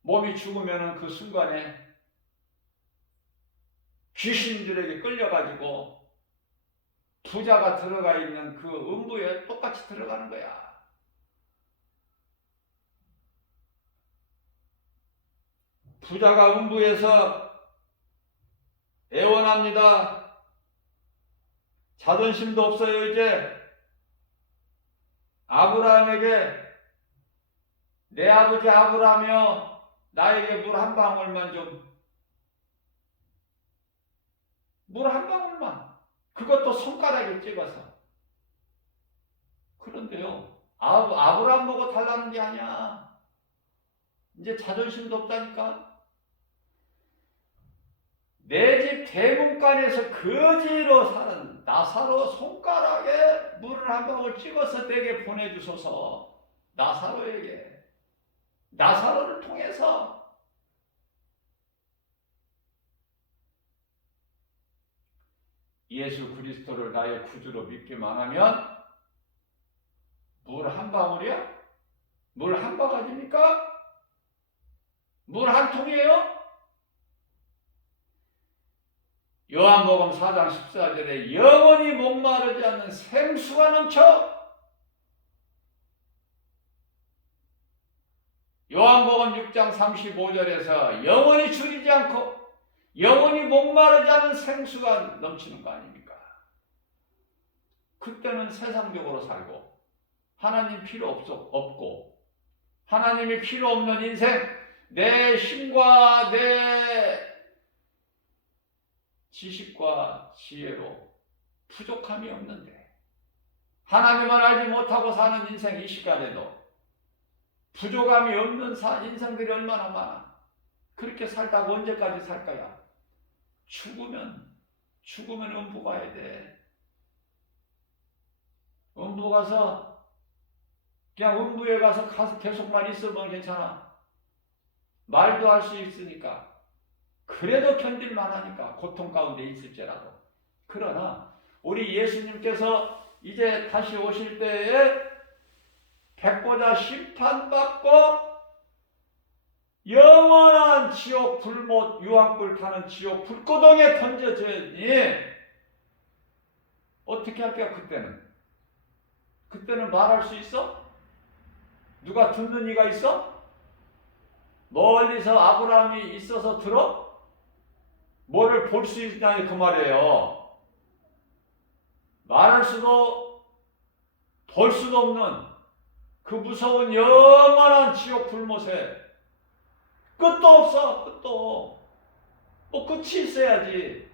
몸이 죽으면은 그 순간에 귀신들에게 끌려가지고 부자가 들어가 있는 그 음부에 똑같이 들어가는 거야. 부자가 음부에서 애원합니다. 자존심도 없어요. 이제 아브라함에게 내 아버지 아브라함이여 나에게 물 한 방울만 좀, 물 한 방울만, 그것도 손가락에 찍어서. 그런데요, 아브라함 보고 달라는 게 아니야. 이제 자존심도 없다니까. 내 집 대문간에서 거지로 사는 나사로 손가락에 물을 한 방울 찍어서 내게 보내주소서. 나사로에게, 나사로를 통해서. 예수 그리스도를 나의 구주로 믿기만 하면 물 한 방울이야? 물 한 바가지입니까? 물 한 통이에요? 요한복음 4장 14절에 영원히 목마르지 않는 생수가 넘쳐. 요한복음 6장 35절에서 영원히 줄이지 않고 영원히 목마르지 않은 생수가 넘치는 거 아닙니까? 그때는 세상적으로 살고 하나님 필요 없고 하나님이 필요 없는 인생, 내 힘과 내 지식과 지혜로 부족함이 없는데 하나님을 알지 못하고 사는 인생 이 시간에도 부족함이 없는 인생들이 얼마나 많아. 그렇게 살다가 언제까지 살 거야? 죽으면 음부 가야 돼. 음부 가서 그냥 음부에 가서 계속만 있으면 괜찮아. 말도 할 수 있으니까. 그래도 견딜만 하니까 고통 가운데 있을지라도. 그러나 우리 예수님께서 이제 다시 오실 때에 백보자 심판받고 영원한 지옥 불못 유황불 타는 지옥 불구덩이에 던져지니 어떻게 할게요? 그때는 말할 수 있어? 누가 듣는 이가 있어? 멀리서 아브라함이 있어서 들어? 뭐를 볼 수 있다니 그 말이에요. 말할 수도 볼 수도 없는 그 무서운 영원한 지옥 불못에 끝도 없어. 끝도. 뭐 끝이 있어야지.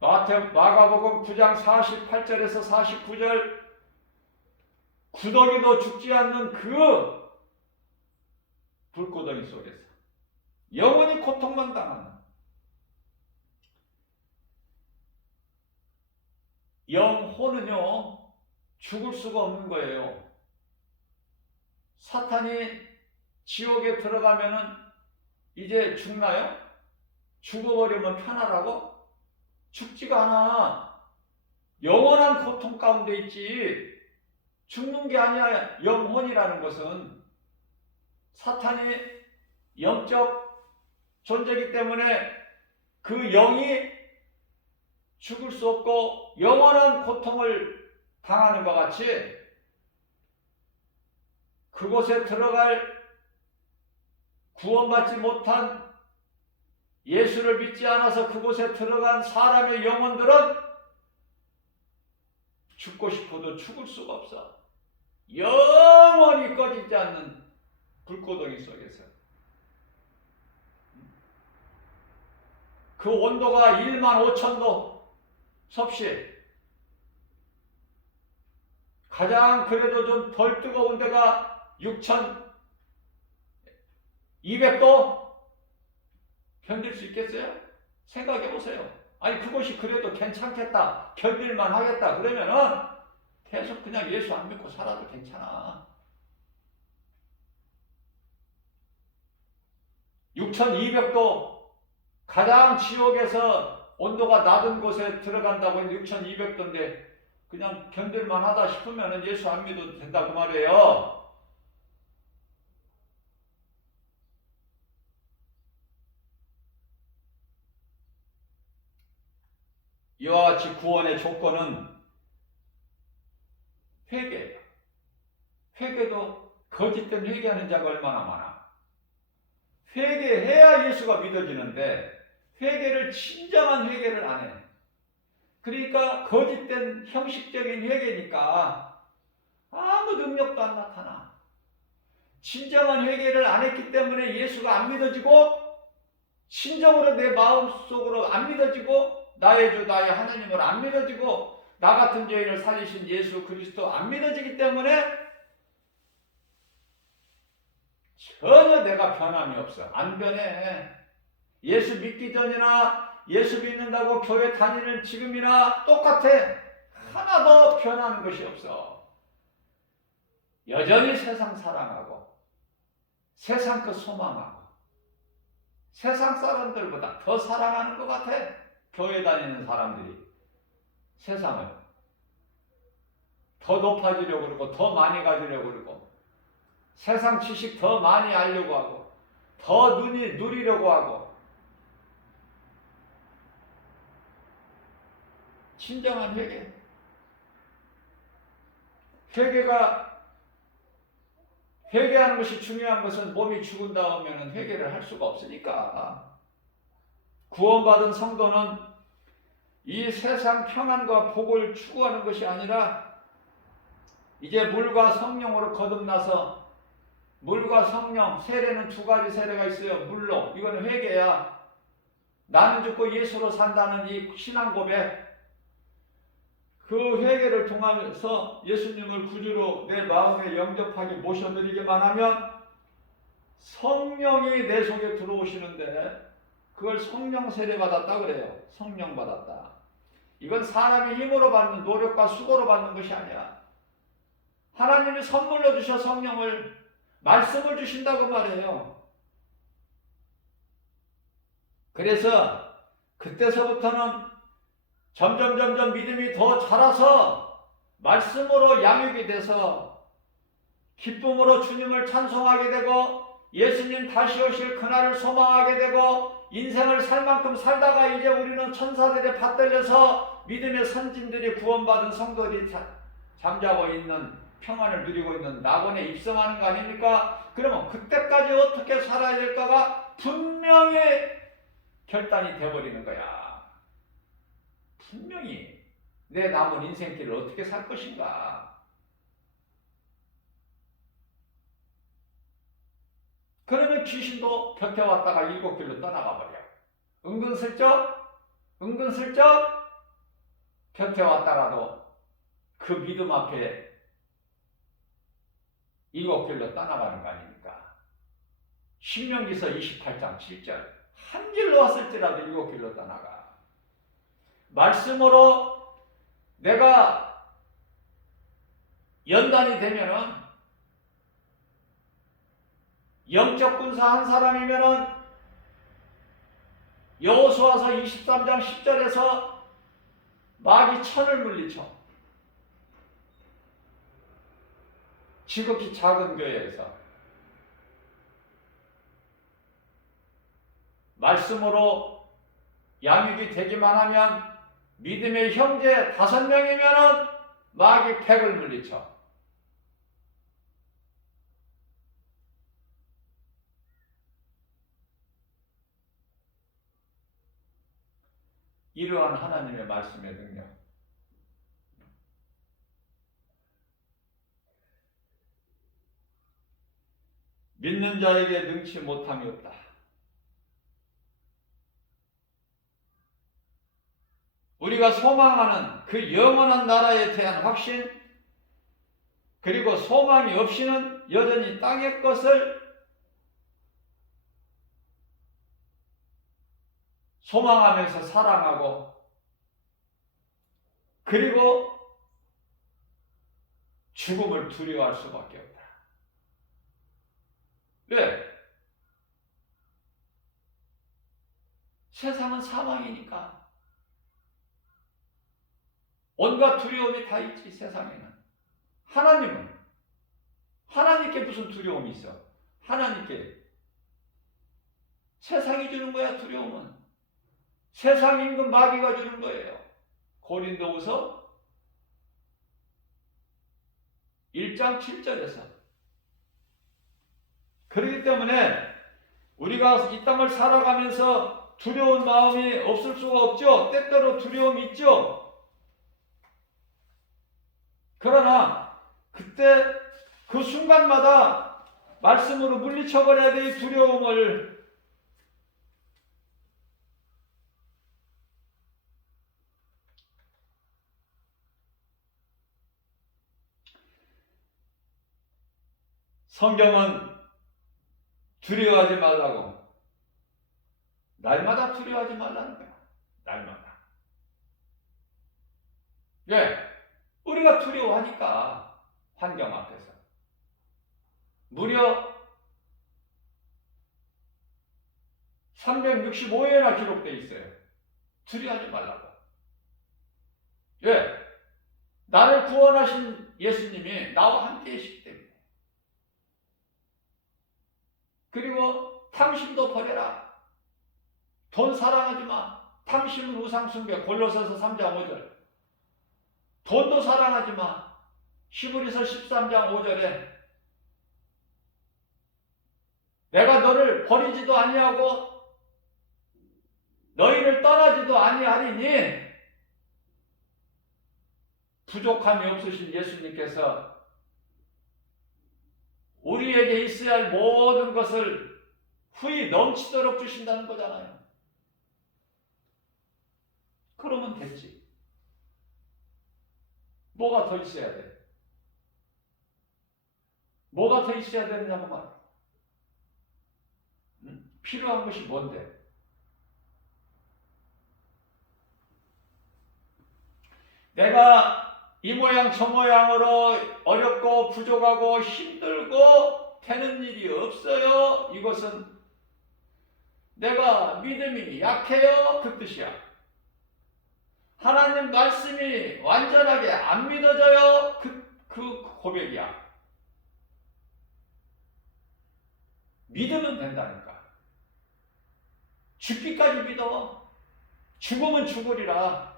마가복음 9장 48절에서 49절 구더기도 죽지 않는 그 불구덩이 속에서 영원히 고통만 당하는 영혼은요 죽을 수가 없는 거예요. 사탄이 지옥에 들어가면은 이제 죽나요? 죽어버리면 편하라고? 죽지가 않아. 영원한 고통 가운데 있지. 죽는 게 아니야. 영혼이라는 것은 사탄이 영적 존재이기 때문에 그 영이 죽을 수 없고 영원한 고통을 당하는 것 같이 그곳에 들어갈 구원받지 못한 예수를 믿지 않아서 그곳에 들어간 사람의 영혼들은 죽고 싶어도 죽을 수가 없어. 영원히 꺼지지 않는 불구덩이 속에서 그 온도가 15,000도 섭씨. 가장 그래도 좀 덜 뜨거운 데가 6,200도? 견딜 수 있겠어요? 생각해 보세요. 아니 그것이 그래도 괜찮겠다. 견딜만 하겠다. 그러면은 계속 그냥 예수 안 믿고 살아도 괜찮아. 6,200도 가장 지옥에서 온도가 낮은 곳에 들어간다고 했는데 6,200도인데 그냥 견딜만 하다 싶으면 예수 안 믿어도 된다고 말이에요. 이와 같이 구원의 조건은 회개예요. 회개도 거짓된 회개하는 자가 얼마나 많아. 회개해야 예수가 믿어지는데 회개를 진정한 회개를 안 해. 그러니까 거짓된 형식적인 회개니까 아무 능력도 안 나타나. 진정한 회개를 안 했기 때문에 예수가 안 믿어지고 진정으로 내 마음속으로 안 믿어지고 나의 주 나의 하나님을 안 믿어지고 나 같은 죄인을 살리신 예수 그리스도 안 믿어지기 때문에 전혀 내가 변함이 없어. 안 변해. 예수 믿기 전이나 예수 믿는다고 교회 다니는 지금이나 똑같아. 하나도 변하는 것이 없어. 여전히 세상 사랑하고 세상 그 소망하고 세상 사람들보다 더 사랑하는 것 같아. 교회 다니는 사람들이 세상을 더 높아지려고 그러고 더 많이 가지려고 그러고 세상 지식 더 많이 알려고 하고 더 누리려고 하고 진정한 회개하는 것이 중요한 것은 몸이 죽은 다음에는 회개를 할 수가 없으니까. 구원받은 성도는 이 세상 평안과 복을 추구하는 것이 아니라 이제 물과 성령으로 거듭나서 물과 성령, 세례는 두 가지 세례가 있어요. 물로, 이거는 회개야. 나는 죽고 예수로 산다는 이 신앙 고백, 그 회개를 통하면서 예수님을 구주로 내 마음에 영접하게 모셔드리기만 하면 성령이 내 속에 들어오시는데, 그걸 성령 세례 받았다 그래요. 성령 받았다. 이건 사람의 힘으로 받는, 노력과 수고로 받는 것이 아니야. 하나님이 선물로 주셔. 성령을, 말씀을 주신다고 말해요. 그래서 그때서부터는 점점 믿음이 더 자라서 말씀으로 양육이 돼서 기쁨으로 주님을 찬송하게 되고, 예수님 다시 오실 그날을 소망하게 되고, 인생을 살 만큼 살다가 이제 우리는 천사들에 받들려서 믿음의 선진들이, 구원받은 성도들이 잠자고 있는, 평안을 누리고 있는 낙원에 입성하는 거 아닙니까? 그러면 그때까지 어떻게 살아야 될까가 분명히 결단이 되어버리는 거야. 분명히 내 남은 인생길을 어떻게 살 것인가. 그러면 귀신도 곁에 왔다가 7길로 떠나가 버려. 은근슬쩍 곁에 왔다가도 그 믿음 앞에 7길로 떠나가는 거 아닙니까? 신명기서 28장 7절. 한 길로 왔을지라도 7길로 떠나가. 말씀으로 내가 연단이 되면은, 영적 군사 한 사람이면은 여호수아서 23장 10절에서 마귀 천을 물리쳐. 지극히 작은 교회에서 말씀으로 양육이 되기만 하면, 믿음의 형제 5명이면은 마귀 100을 물리쳐. 이러한 하나님의 말씀의 능력. 믿는 자에게 능치 못함이 없다. 우리가 소망하는 그 영원한 나라에 대한 확신, 그리고 소망이 없이는 여전히 땅의 것을 소망하면서 사랑하고, 그리고 죽음을 두려워할 수밖에 없다. 왜? 세상은 사망이니까. 온갖 두려움이 다 있지, 세상에는. 하나님께 무슨 두려움이 있어? 하나님께. 세상이 주는 거야, 두려움은. 세상 임금 마귀가 주는 거예요. 고린도후서 1장 7절에서. 그렇기 때문에 우리가 이 땅을 살아가면서 두려운 마음이 없을 수가 없죠. 때때로 두려움이 있죠. 그러나 그때 그 순간마다 말씀으로 물리쳐버려야 돼. 이 두려움을. 성경은 두려워하지 말라고, 날마다 두려워하지 말라는 거야. 날마다. 왜? 우리가 두려워하니까. 환경 앞에서. 무려 365회나 기록되어 있어요. 두려워하지 말라고. 왜? 나를 구원하신 예수님이 나와 함께 계시기 때문에. 그리고 탐심도 버려라. 돈 사랑하지 마. 탐심은 우상숭배. 골로새서 3장 5절. 돈도 사랑하지 마. 히브리서 13장 5절에 내가 너를 버리지도 아니하고 너희를 떠나지도 아니하리니, 부족함이 없으신 예수님께서 우리에게 있어야 할 모든 것을 후히 넘치도록 주신다는 거잖아요. 그러면 됐지. 뭐가 더 있어야 돼? 뭐가 더 있어야 되느냐고 말이야. 필요한 것이 뭔데? 내가 이 모양 저 모양으로 어렵고 부족하고 힘들고 되는 일이 없어요. 이것은 내가 믿음이 약해요. 그 뜻이야. 하나님 말씀이 완전하게 안 믿어져요. 그 고백이야. 믿으면 된다니까. 죽기까지 믿어. 죽으면 죽으리라.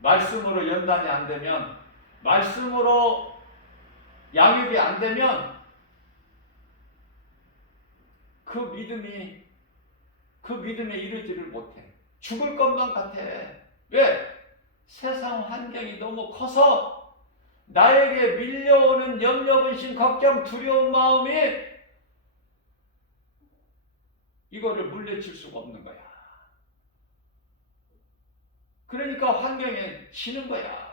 말씀으로 연단이 안 되면, 말씀으로 양육이 안 되면 그 믿음에 이르지를 못해. 죽을 것만 같아. 왜? 세상 환경이 너무 커서 나에게 밀려오는 염려, 근심, 걱정, 두려운 마음이 이거를 물리칠 수가 없는 거야. 그러니까 환경에 지는 거야.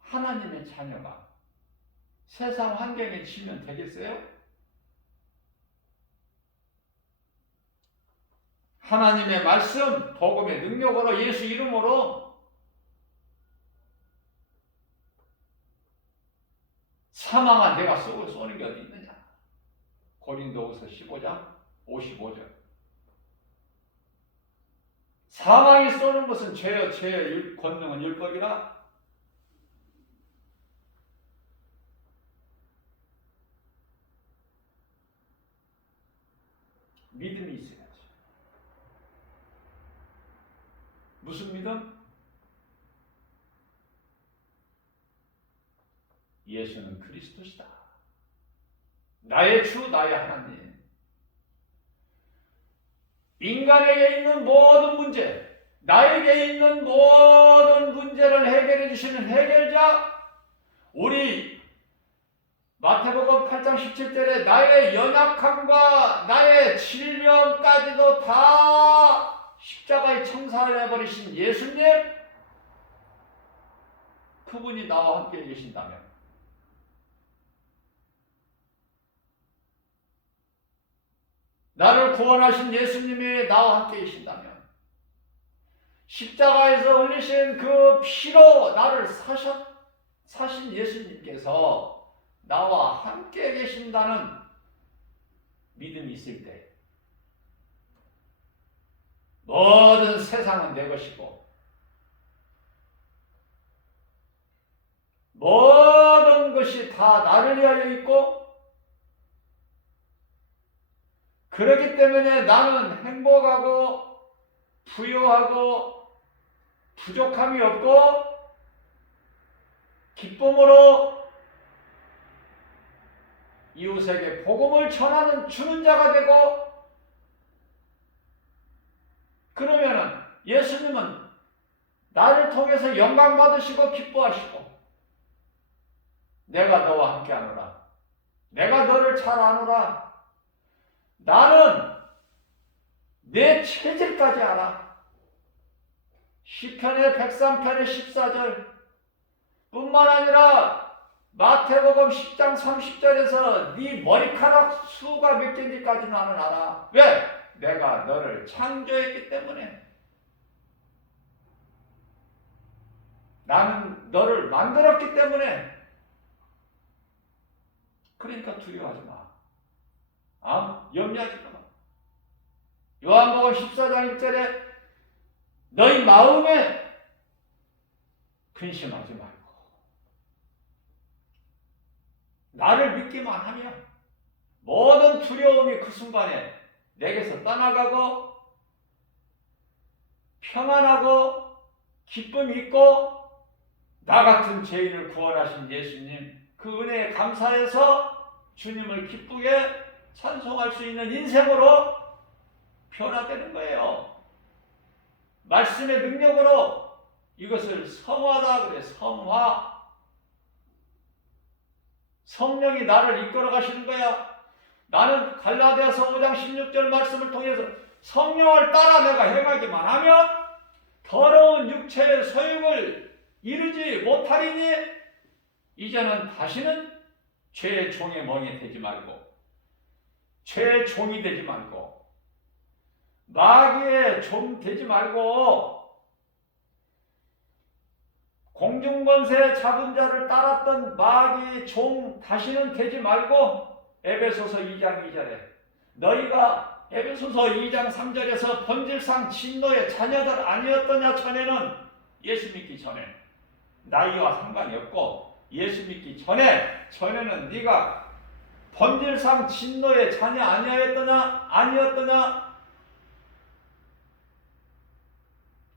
하나님의 자녀가 세상 환경에 지면 되겠어요? 하나님의 말씀, 복음의 능력으로, 예수 이름으로 사망한 내가 속을 쏘는 게 어디 있느냐? 고린도후서 15장 55절. 사망이 쏘는 것은 죄의 권능은 율법이라. 믿음이 있어야지. 무슨 믿음? 예수는 그리스도시다. 나의 주, 나의 하나님. 인간에게 있는 모든 문제, 나에게 있는 모든 문제를 해결해 주시는 해결자, 우리 마태복음 8장 17절에 나의 연약함과 나의 질병까지도 다 십자가에 청산해버리신 예수님, 그분이 나와 함께 계신다면, 나를 구원하신 예수님이 나와 함께 계신다면, 십자가에서 흘리신 그 피로 나를 사신 예수님께서 나와 함께 계신다는 믿음이 있을 때 모든 세상은 내 것이고 모든 것이 다 나를 위하여 있고, 그렇기 때문에 나는 행복하고 부유하고 부족함이 없고 기쁨으로 이웃에게 복음을 주는 자가 되고, 그러면은 예수님은 나를 통해서 영광 받으시고 기뻐하시고, 내가 너와 함께 하노라, 내가 너를 잘 아노라, 나는 내 체질까지 알아. 시편의 103편의 14절 뿐만 아니라 마태복음 10장 30절에서 네 머리카락 수가 몇 개인지까지 나는 알아. 왜? 내가 너를 창조했기 때문에. 나는 너를 만들었기 때문에. 그러니까 두려워하지 마. 염려하지 마. 요한복음 14장 1절에 너희 마음에 근심하지 말고 나를 믿기만 하면 모든 두려움이 그 순간에 내게서 떠나가고 평안하고 기쁨이 있고, 나 같은 죄인을 구원하신 예수님 그 은혜에 감사해서 주님을 기쁘게 찬송할 수 있는 인생으로 변화되는 거예요. 말씀의 능력으로 이것을 성화다 그래. 성화. 성령이 나를 이끌어 가시는 거야. 나는 갈라디아서 5장 16절 말씀을 통해서 성령을 따라 내가 행하기만 하면 더러운 육체의 소욕을 이루지 못하리니 이제는 다시는 죄의 종의 멍이 되지 말고 죄의 종이 되지 말고 마귀의 종 되지 말고 공중권세 잡은 자를 따랐던 마귀의 종 다시는 되지 말고 에베소서 2장 2절에 너희가 에베소서 2장 3절에서 본질상 진노의 자녀들 아니었더냐. 전에는 예수 믿기 전에 나이와 상관이 없고 예수 믿기 전에는 네가 본질상 진노의 자녀 아니었더냐.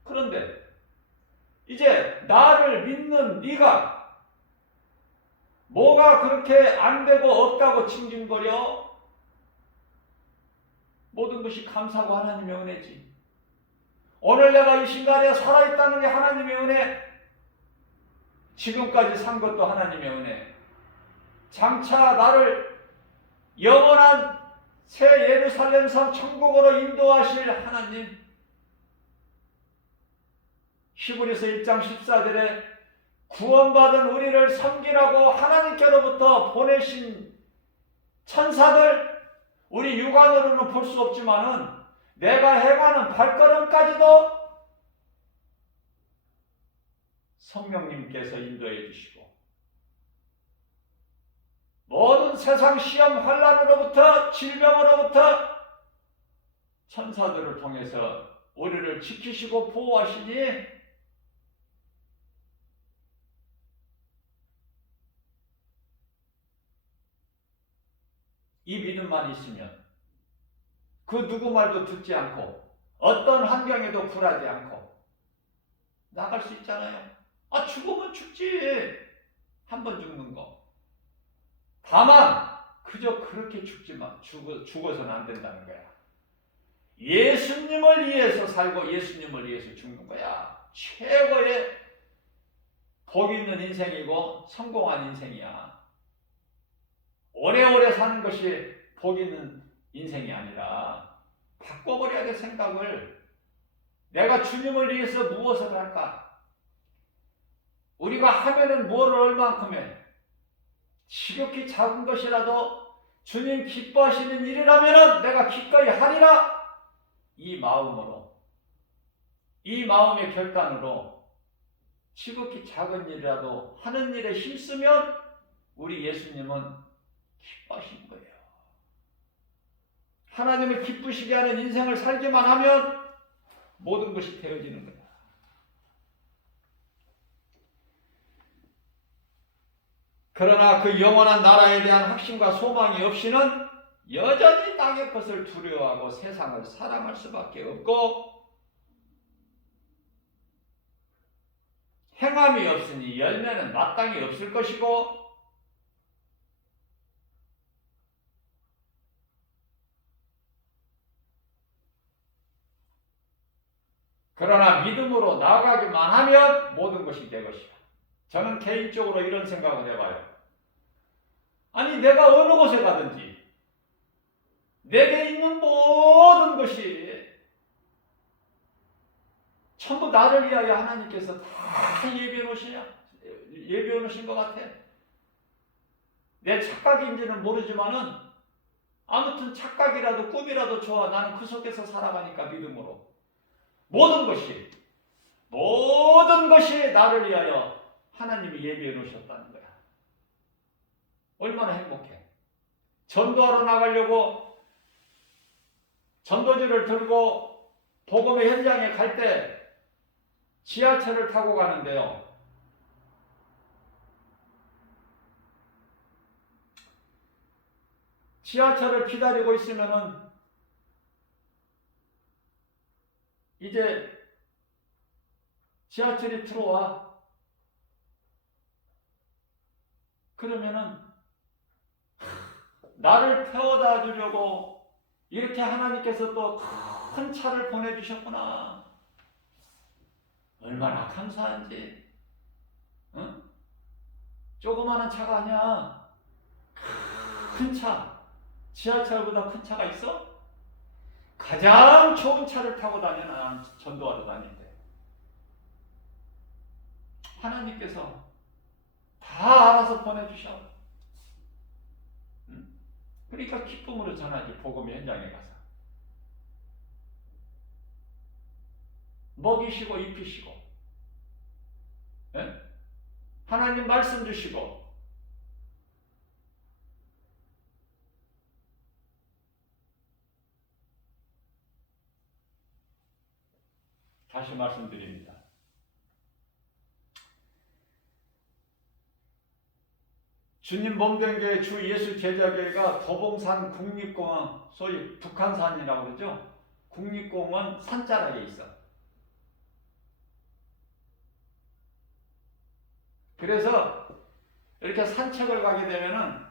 그런데 이제 나를 믿는 네가 뭐가 그렇게 안 되고 없다고 징징거려? 모든 것이 감사하고 하나님의 은혜지. 오늘 내가 이 순간에 살아있다는 게 하나님의 은혜. 지금까지 산 것도 하나님의 은혜. 장차 나를 영원한 새 예루살렘 성 천국으로 인도하실 하나님. 히브리서 1장 14절에 구원받은 우리를 섬기라고 하나님께로부터 보내신 천사들, 우리 육안으로는 볼 수 없지만은 내가 행하는 발걸음까지도 성령님께서 인도해 주시고 모든 세상 시험 환난으로부터 질병으로부터 천사들을 통해서 우리를 지키시고 보호하시니 이 믿음만 있으면 그 누구 말도 듣지 않고 어떤 환경에도 굴하지 않고 나갈 수 있잖아요. 죽으면 죽지. 한 번 죽는 거. 다만 그저 그렇게 죽어서는 안 된다는 거야. 예수님을 위해서 살고 예수님을 위해서 죽는 거야. 최고의 복 있는 인생이고 성공한 인생이야. 오래오래 사는 것이 복 있는 인생이 아니라 바꿔버려야 될 생각을. 내가 주님을 위해서 무엇을 할까? 우리가 하면은 뭐를 얼만큼 해? 지극히 작은 것이라도 주님 기뻐하시는 일이라면 내가 기꺼이 하리라. 이 마음으로, 이 마음의 결단으로 지극히 작은 일이라도 하는 일에 힘쓰면 우리 예수님은 기뻐하시는 거예요. 하나님을 기쁘시게 하는 인생을 살기만 하면 모든 것이 되어지는 거야. 그러나 그 영원한 나라에 대한 확신과 소망이 없이는 여전히 땅의 것을 두려워하고 세상을 사랑할 수밖에 없고 행함이 없으니 열매는 마땅히 없을 것이고 그러나 믿음으로 나아가기만 하면 모든 것이 내 것이다. 저는 개인적으로 이런 생각을 해봐요. 아니 내가 어느 곳에 가든지 내게 있는 모든 것이 전부 나를 위하여 하나님께서 다 예비해 놓으신 것 같아. 내 착각인지는 모르지만은 아무튼 착각이라도 꿈이라도 좋아. 나는 그 속에서 살아가니까 믿음으로 모든 것이 나를 위하여 하나님이 예비해 놓으셨다는 거야. 얼마나 행복해. 전도하러 나가려고 전도지를 들고 복음의 현장에 갈 때 지하철을 타고 가는데요. 지하철을 기다리고 있으면은 이제 지하철이 들어와. 그러면은 나를 태워다 주려고 이렇게 하나님께서 또 큰 차를 보내주셨구나. 얼마나 감사한지. 응? 조그마한 차가 아니야. 큰 차. 지하철보다 큰 차가 있어? 가장 좋은 차를 타고 다니는 전도하러 다닐 때 하나님께서 다 알아서 보내주셔. 응? 그러니까 기쁨으로 전하지. 복음의 현장에 가서 먹이시고 입히시고, 예? 하나님 말씀 주시고, 다시 말씀드립니다. 주님 몸된 교회 주 예수 제자교회가 도봉산 국립공원, 소위 북한산이라고 그러죠. 국립공원 산자락에 있어. 그래서 이렇게 산책을 가게 되면은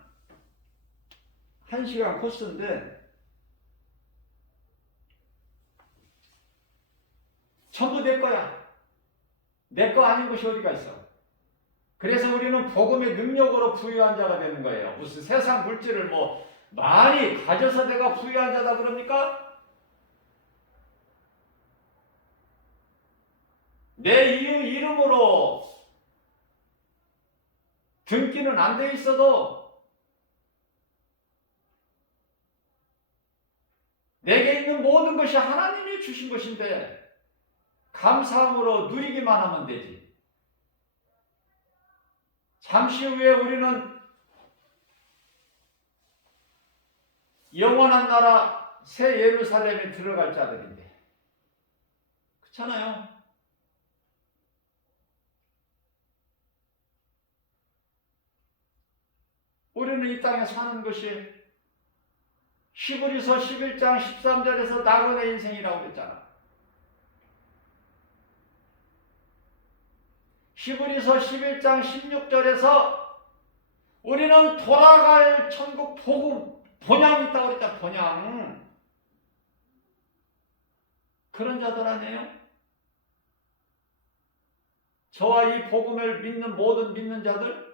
1시간 코스인데 전부 내 거야. 내 거 아닌 곳이 어디가 있어. 그래서 우리는 복음의 능력으로 부유한 자가 되는 거예요. 무슨 세상 물질을 뭐 많이 가져서 내가 부유한 자다 그럽니까? 내 이름으로 등기는 안 돼 있어도 내게 있는 모든 것이 하나님이 주신 것인데 감사함으로 누리기만 하면 되지. 잠시 후에 우리는 영원한 나라 새 예루살렘에 들어갈 자들인데, 그렇잖아요. 우리는 이 땅에 사는 것이 히브리서 11장 13절에서 낙원의 인생이라고 그랬잖아. 히브리서 11장 16절에서 우리는 돌아갈 천국 복음, 본향이 있다고 그랬잖아. 본향. 그런 자들 아니에요? 저와 이 복음을 믿는 모든 믿는 자들,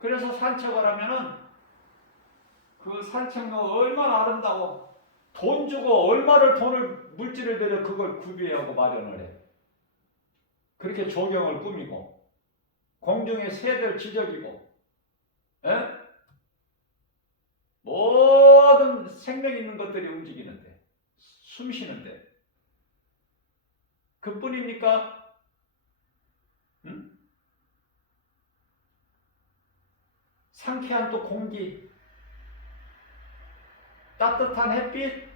그래서 산책을 하면은 그 산책로 얼마나 아름다워. 돈 주고 얼마를 물질을 들여 그걸 구비하고 마련을 해. 그렇게 조경을 꾸미고 공중에 새들 지저귀고, 에? 모든 생명 있는 것들이 움직이는데, 숨 쉬는데 그뿐입니까? 응? 상쾌한 또 공기, 따뜻한 햇빛,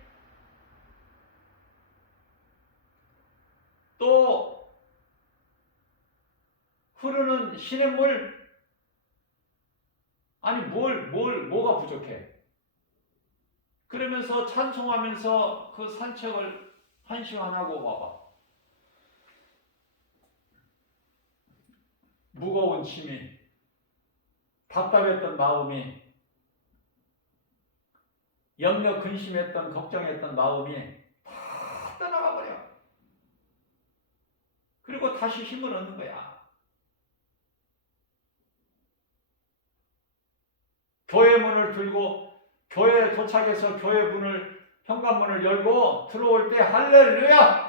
또 흐르는 시냇물. 아니 뭐가 부족해? 그러면서 찬송하면서 그 산책을 1시간 하고 봐봐. 무거운 짐이, 답답했던 마음이, 염려 근심했던 걱정했던 마음이 다 떠나가 버려. 그리고 다시 힘을 얻는 거야. 교회 문을 들고 교회에 도착해서 교회 문을, 현관문을 열고 들어올 때 할렐루야!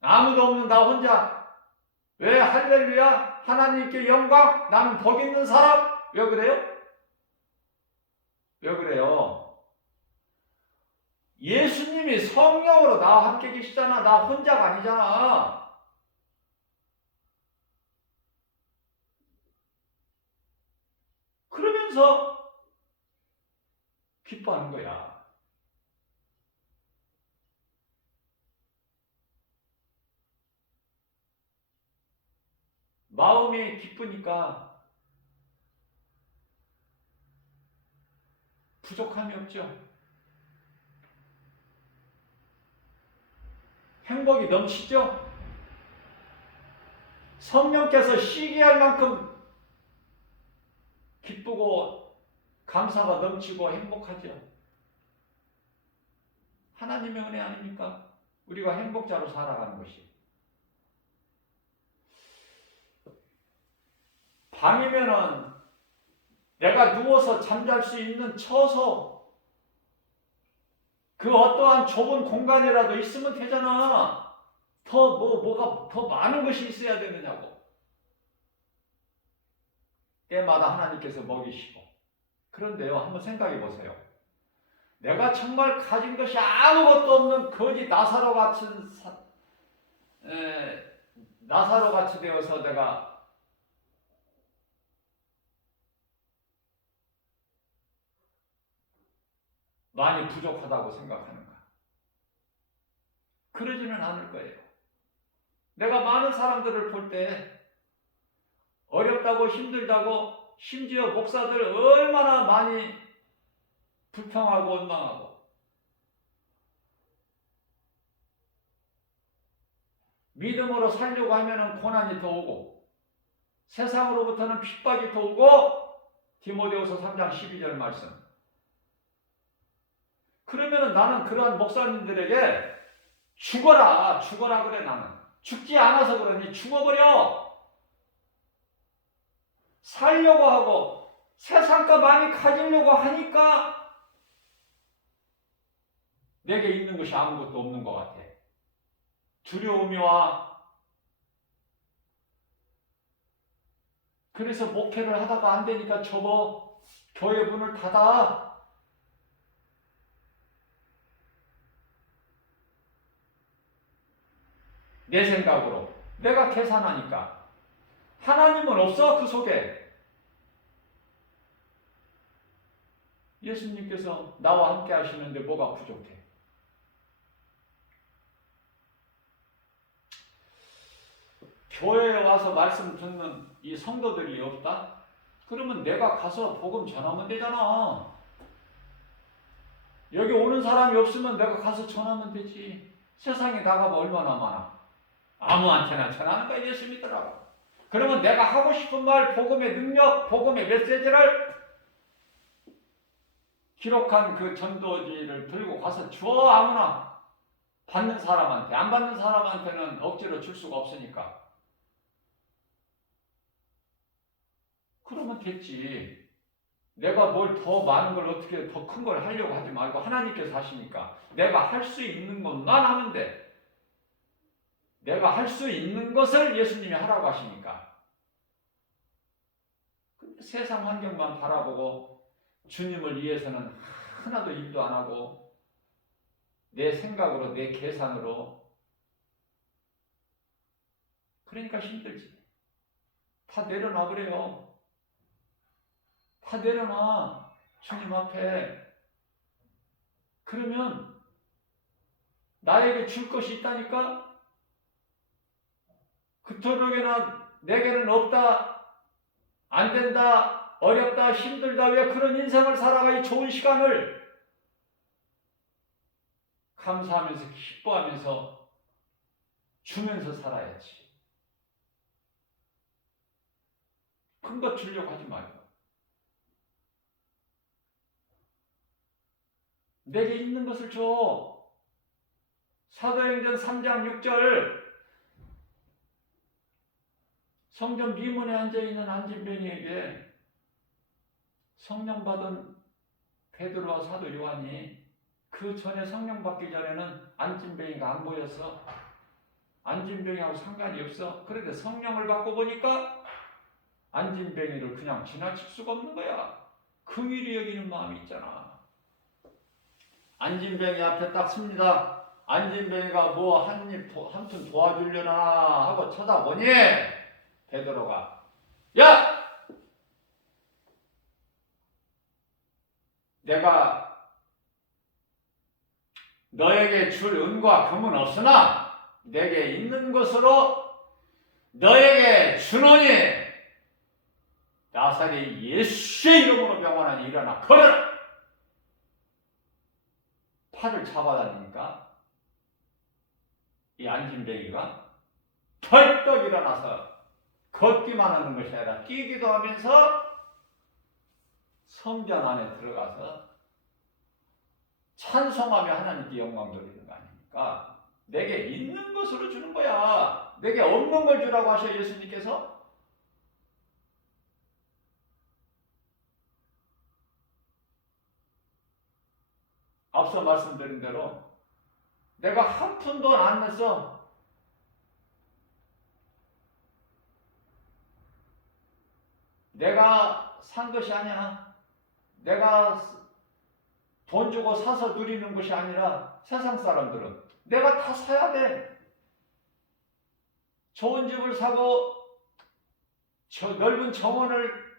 아무도 없는 나 혼자. 왜 할렐루야? 하나님께 영광? 나는 복 있는 사람? 왜 그래요? 왜 그래요? 예수님이 성령으로 나와 함께 계시잖아. 나 혼자가 아니잖아. 그러면서 기뻐하는 거야. 마음이 기쁘니까 부족함이 없죠. 행복이 넘치죠. 성령께서 시기할 만큼 기쁘고 감사가 넘치고 행복하죠. 하나님의 은혜 아닙니까? 우리가 행복자로 살아가는 것이. 밤이면은 내가 누워서 잠잘 수 있는 처소, 그 어떠한 좁은 공간이라도 있으면 되잖아. 뭐가 더 많은 것이 있어야 되느냐고. 때마다 하나님께서 먹이시고. 그런데요, 한번 생각해 보세요. 내가 정말 가진 것이 아무것도 없는 거지 나사로 같이 되어서 내가 많이 부족하다고 생각하는가? 그러지는 않을 거예요. 내가 많은 사람들을 볼 때 어렵다고 힘들다고, 심지어 목사들 얼마나 많이 불평하고 원망하고, 믿음으로 살려고 하면은 고난이 더 오고, 세상으로부터는 핍박이 더 오고, 디모데후서 3장 12절 말씀. 그러면은 나는 그러한 목사님들에게 죽어라 그래. 나는 죽지 않아서 그러니 죽어버려. 살려고 하고 세상과 많이 가지려고 하니까 내게 있는 것이 아무것도 없는 것 같아. 두려움이 와. 그래서 목회를 하다가 안 되니까 접어. 교회 문을 닫아. 내 생각으로. 내가 계산하니까. 하나님은 없어, 그 속에. 예수님께서 나와 함께 하시는데 뭐가 부족해? 교회에 와서 말씀 듣는 이 성도들이 없다? 그러면 내가 가서 복음 전하면 되잖아. 여기 오는 사람이 없으면 내가 가서 전하면 되지. 세상에 나가면 얼마나 많아. 아무한테나 전하는 거야, 예수 믿더라고. 그러면 내가 하고 싶은 말, 복음의 능력, 복음의 메시지를 기록한 그 전도지를 들고 가서 줘. 아무나. 받는 사람한테. 안 받는 사람한테는 억지로 줄 수가 없으니까. 그러면 됐지. 내가 뭘 더 많은 걸 어떻게 더 큰 걸 하려고 하지 말고 하나님께서 하시니까 내가 할 수 있는 것만 하면 돼. 내가 할 수 있는 것을 예수님이 하라고 하시니까. 근데 세상 환경만 바라보고 주님을 위해서는 하나도 일도 안 하고 내 생각으로 내 계산으로, 그러니까 힘들지. 다 내려놔 그래요. 다 내려놔. 주님 앞에. 그러면 나에게 줄 것이 있다니까? 그토록이나 내게는 없다, 안 된다, 어렵다, 힘들다, 왜 그런 인생을 살아가? 이 좋은 시간을 감사하면서 기뻐하면서 주면서 살아야지. 큰 것 주려고 하지 말고 내게 있는 것을 줘. 사도행전 3장 6절, 성전 미문에 앉아있는 안진뱅이에게 성령 받은 베드로와 사도 요한이, 그 전에 성령 받기 전에는 안진뱅이가 안 보였어. 안진뱅이하고 상관이 없어. 그런데 성령을 받고 보니까 안진뱅이를 그냥 지나칠 수가 없는 거야. 긍휼히 여기는 마음이 있잖아. 안진뱅이 앞에 딱 섭니다. 안진뱅이가 뭐 한푼 도와주려나 하고 쳐다보니 베드로가, 야! 내가 너에게 줄 은과 금은 없으나 내게 있는 것으로 너에게 주노니 나사렛 예수의 이름으로 병원하니 일어나 걸어라. 팔을 잡아다니니까 이 안진뱅이가 펄떡 일어나서 걷기만 하는 것이 아니라 뛰기도 하면서 성전 안에 들어가서 찬송하며 하나님께 영광 돌리는 거 아닙니까? 내게 있는 것으로 주는 거야. 내게 없는 걸 주라고 하셔요, 예수님께서. 앞서 말씀드린 대로 내가 한 푼도 안 냈어. 내가 산 것이 아니야. 내가 돈 주고 사서 누리는 것이 아니라 세상 사람들은 내가 다 사야 돼. 좋은 집을 사고 넓은 정원을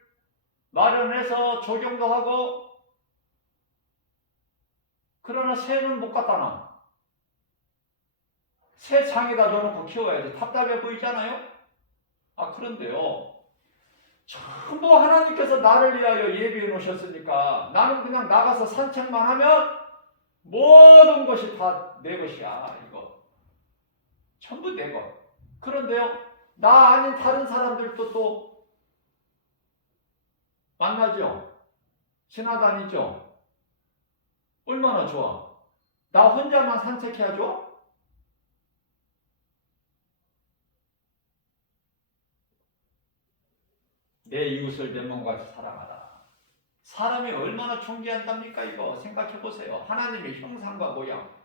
마련해서 조경도 하고, 그러나 새는 못 갖다 놔. 새 장에다 넣어놓고 키워야지. 답답해 보이잖아요? 그런데요, 전부 하나님께서 나를 위하여 예비해 놓으셨으니까 나는 그냥 나가서 산책만 하면 모든 것이 다 내 것이야. 이거 전부 내 것. 그런데요, 나 아닌 다른 사람들도 또 만나죠. 지나다니죠. 얼마나 좋아. 나 혼자만 산책해야죠. 내 이웃을 내 몸같이 사랑하라. 사람이 얼마나 존귀한답니까? 이거 생각해 보세요. 하나님의 형상과 모양.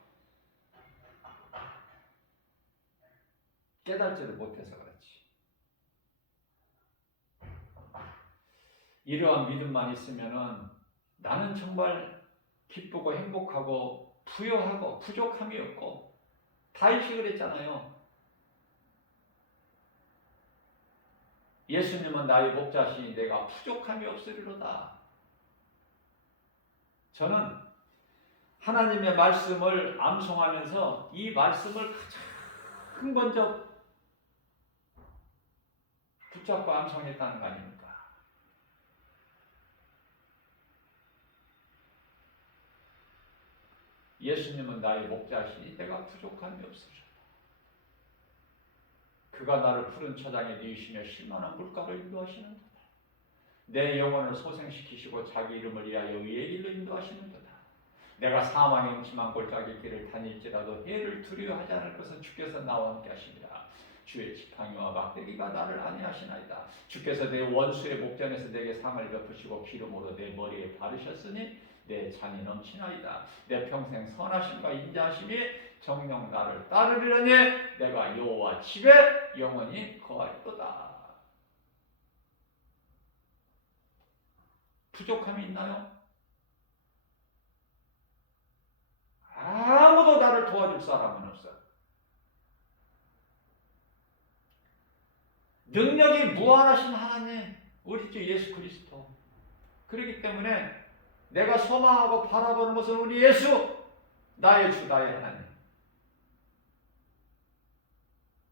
깨달지를 못해서 그렇지. 이러한 믿음만 있으면은 나는 정말 기쁘고 행복하고 부여하고 부족함이 없고, 다윗이 그랬잖아요. 예수님은 나의 목자시니 내가 부족함이 없으리로다. 저는 하나님의 말씀을 암송하면서 이 말씀을 가장 먼저 붙잡고 암송했다는 거 아닙니까? 예수님은 나의 목자시니 내가 부족함이 없으리로다. 그가 나를 푸른 초장에 누이시며 쉴만한 물가로 인도하시는도다. 내 영혼을 소생시키시고 자기 이름을 위하여 의의 길로 인도하시는도다. 내가 사망의 음침한 골짜기 길을 다닐지라도 해를 두려워하지 않을 것은 주께서 나와 함께 하십니다. 주의 지팡이와 막대기가 나를 안위하시나이다. 주께서 내 원수의 목전에서 내게 상을 베푸시고 기름으로 내 머리에 바르셨으니 내 잔이 넘치나이다. 내 평생 선하심과 인자하심이 정녕 나를 따르리라니 내가 여호와 집에 영원히 거하리로다. 부족함이 있나요? 아무도 나를 도와줄 사람은 없어요. 능력이 무한하신 하나님, 우리 주 예수 그리스도. 그렇기 때문에 내가 소망하고 바라보는 것은 우리 예수, 나의 주, 나의 하나님.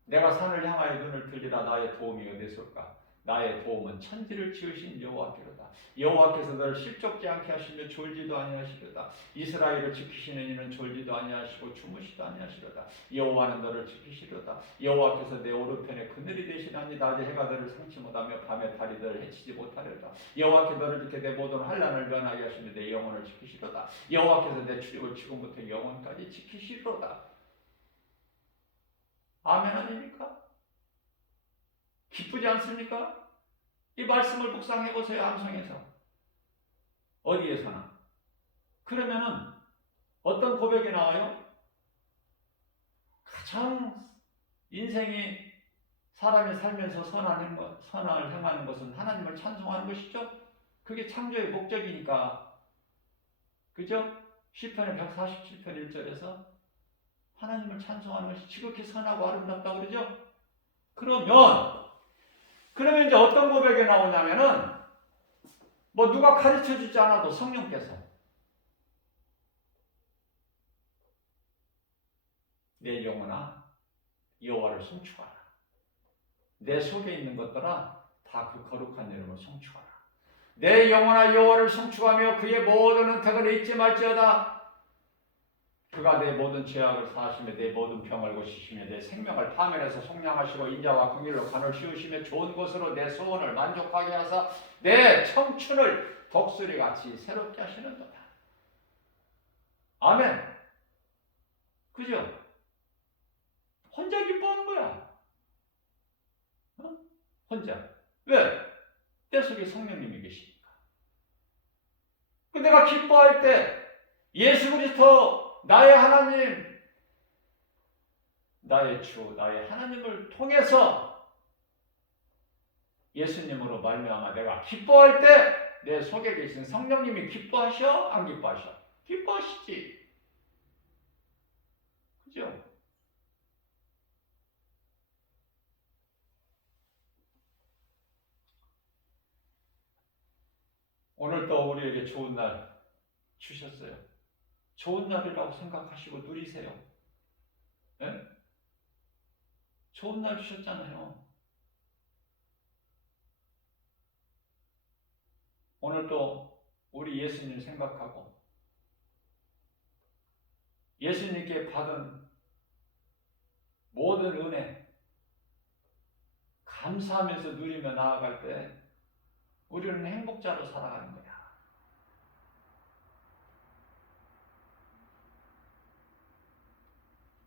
내가 산을 향하여 눈을 들리라. 나의 도움이 어디서 올까? 나의 도움은 천지를 지으신 여호와께로다. 여호와께서 너를 실족지 않게 하시며 졸지도 아니하시리로다. 이스라엘을 지키시는 이는 졸지도 아니하시고 주무시도 아니하시리로다. 여호와는 너를 지키시리로다. 여호와께서 내 오른편에 그늘이 되시나니 낮에 해가 너를 상치 못하며 밤에 달이 너를 해치지 못하리로다. 여호와께 너를 지켜 내 모든 환난을 면하게 하시며 내 영혼을 지키시리로다. 여호와께서 내 출입을 지금부터 영원까지 지키시리로다. 아멘 아닙니까? 기쁘지 않습니까? 이 말씀을 묵상해 보세요. 암송에서 어디에서나. 그러면은 어떤 고백이 나와요? 가장 인생이 사람이 살면서 선을 행하는 것은 하나님을 찬송하는 것이죠. 그게 창조의 목적이니까. 그죠? 시편의 147편 1절에서 하나님을 찬송하는 것이 지극히 선하고 아름답다고 그러죠? 그러면 이제 어떤 고백이 나오냐면은, 뭐 누가 가르쳐 주지 않아도 성령께서 내 영혼아 여호와를 송축하라. 내 속에 있는 것들아 다 그 거룩한 이름을 송축하라. 내 영혼아 여호와를 송축하며 그의 모든 은택을 잊지 말지어다. 그가 내 모든 죄악을 사하시며 내 모든 병을 고치시며 내 생명을 파멸해서 속량하시고 인자와 긍휼로 간을 씌우시며 좋은 것으로 내 소원을 만족하게 하사 내 청춘을 독수리같이 새롭게 하시는도다. 아멘. 그죠? 혼자 기뻐하는 거야. 어? 혼자. 왜? 때 속에 성령님이 계시니까. 그 내가 기뻐할 때 예수 그리스도 나의 하나님, 나의 주, 나의 하나님을 통해서 예수님으로 말미암아 내가 기뻐할 때 내 속에 계신 성령님이 기뻐하셔? 안 기뻐하셔? 기뻐하시지. 그죠? 오늘 또 우리에게 좋은 날 주셨어요. 좋은 날이라고 생각하시고 누리세요. 네? 좋은 날 주셨잖아요. 오늘 또 우리 예수님 생각하고 예수님께 받은 모든 은혜 감사하면서 누리며 나아갈 때 우리는 행복자로 살아가는 거야.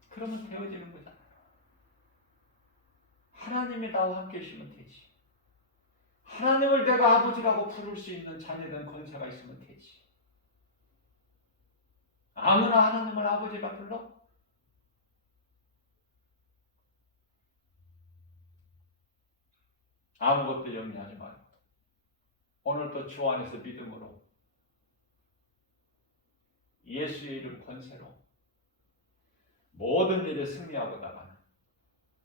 그러면 되어지는 거잖아. 하나님이 나와 함께 계시면 되지. 하나님을 내가 아버지라고 부를 수 있는 자녀된 권세가 있으면 되지. 아무나 하나님을 아버지라 불러? 아무것도 염려하지 말고 오늘도 주 안에서 믿음으로 예수의 이름 권세로 모든 일에 승리하고 나가는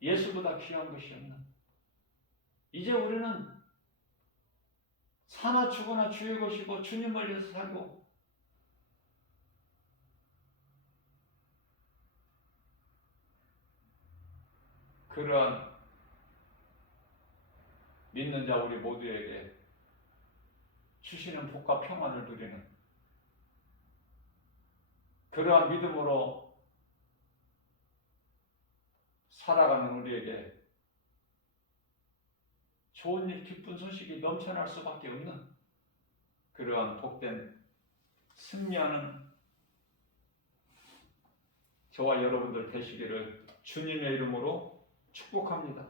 예수보다 귀한 것이 없는 이제 우리는 사나 죽으나 주의 것이고 주님을 위해서 살고 그러한 믿는 자 우리 모두에게 주시는 복과 평안을 누리는 그러한 믿음으로 살아가는 우리에게 좋은 일, 기쁜 소식이 넘쳐날 수밖에 없는 그러한 복된 승리하는 저와 여러분들 되시기를 주님의 이름으로 축복합니다.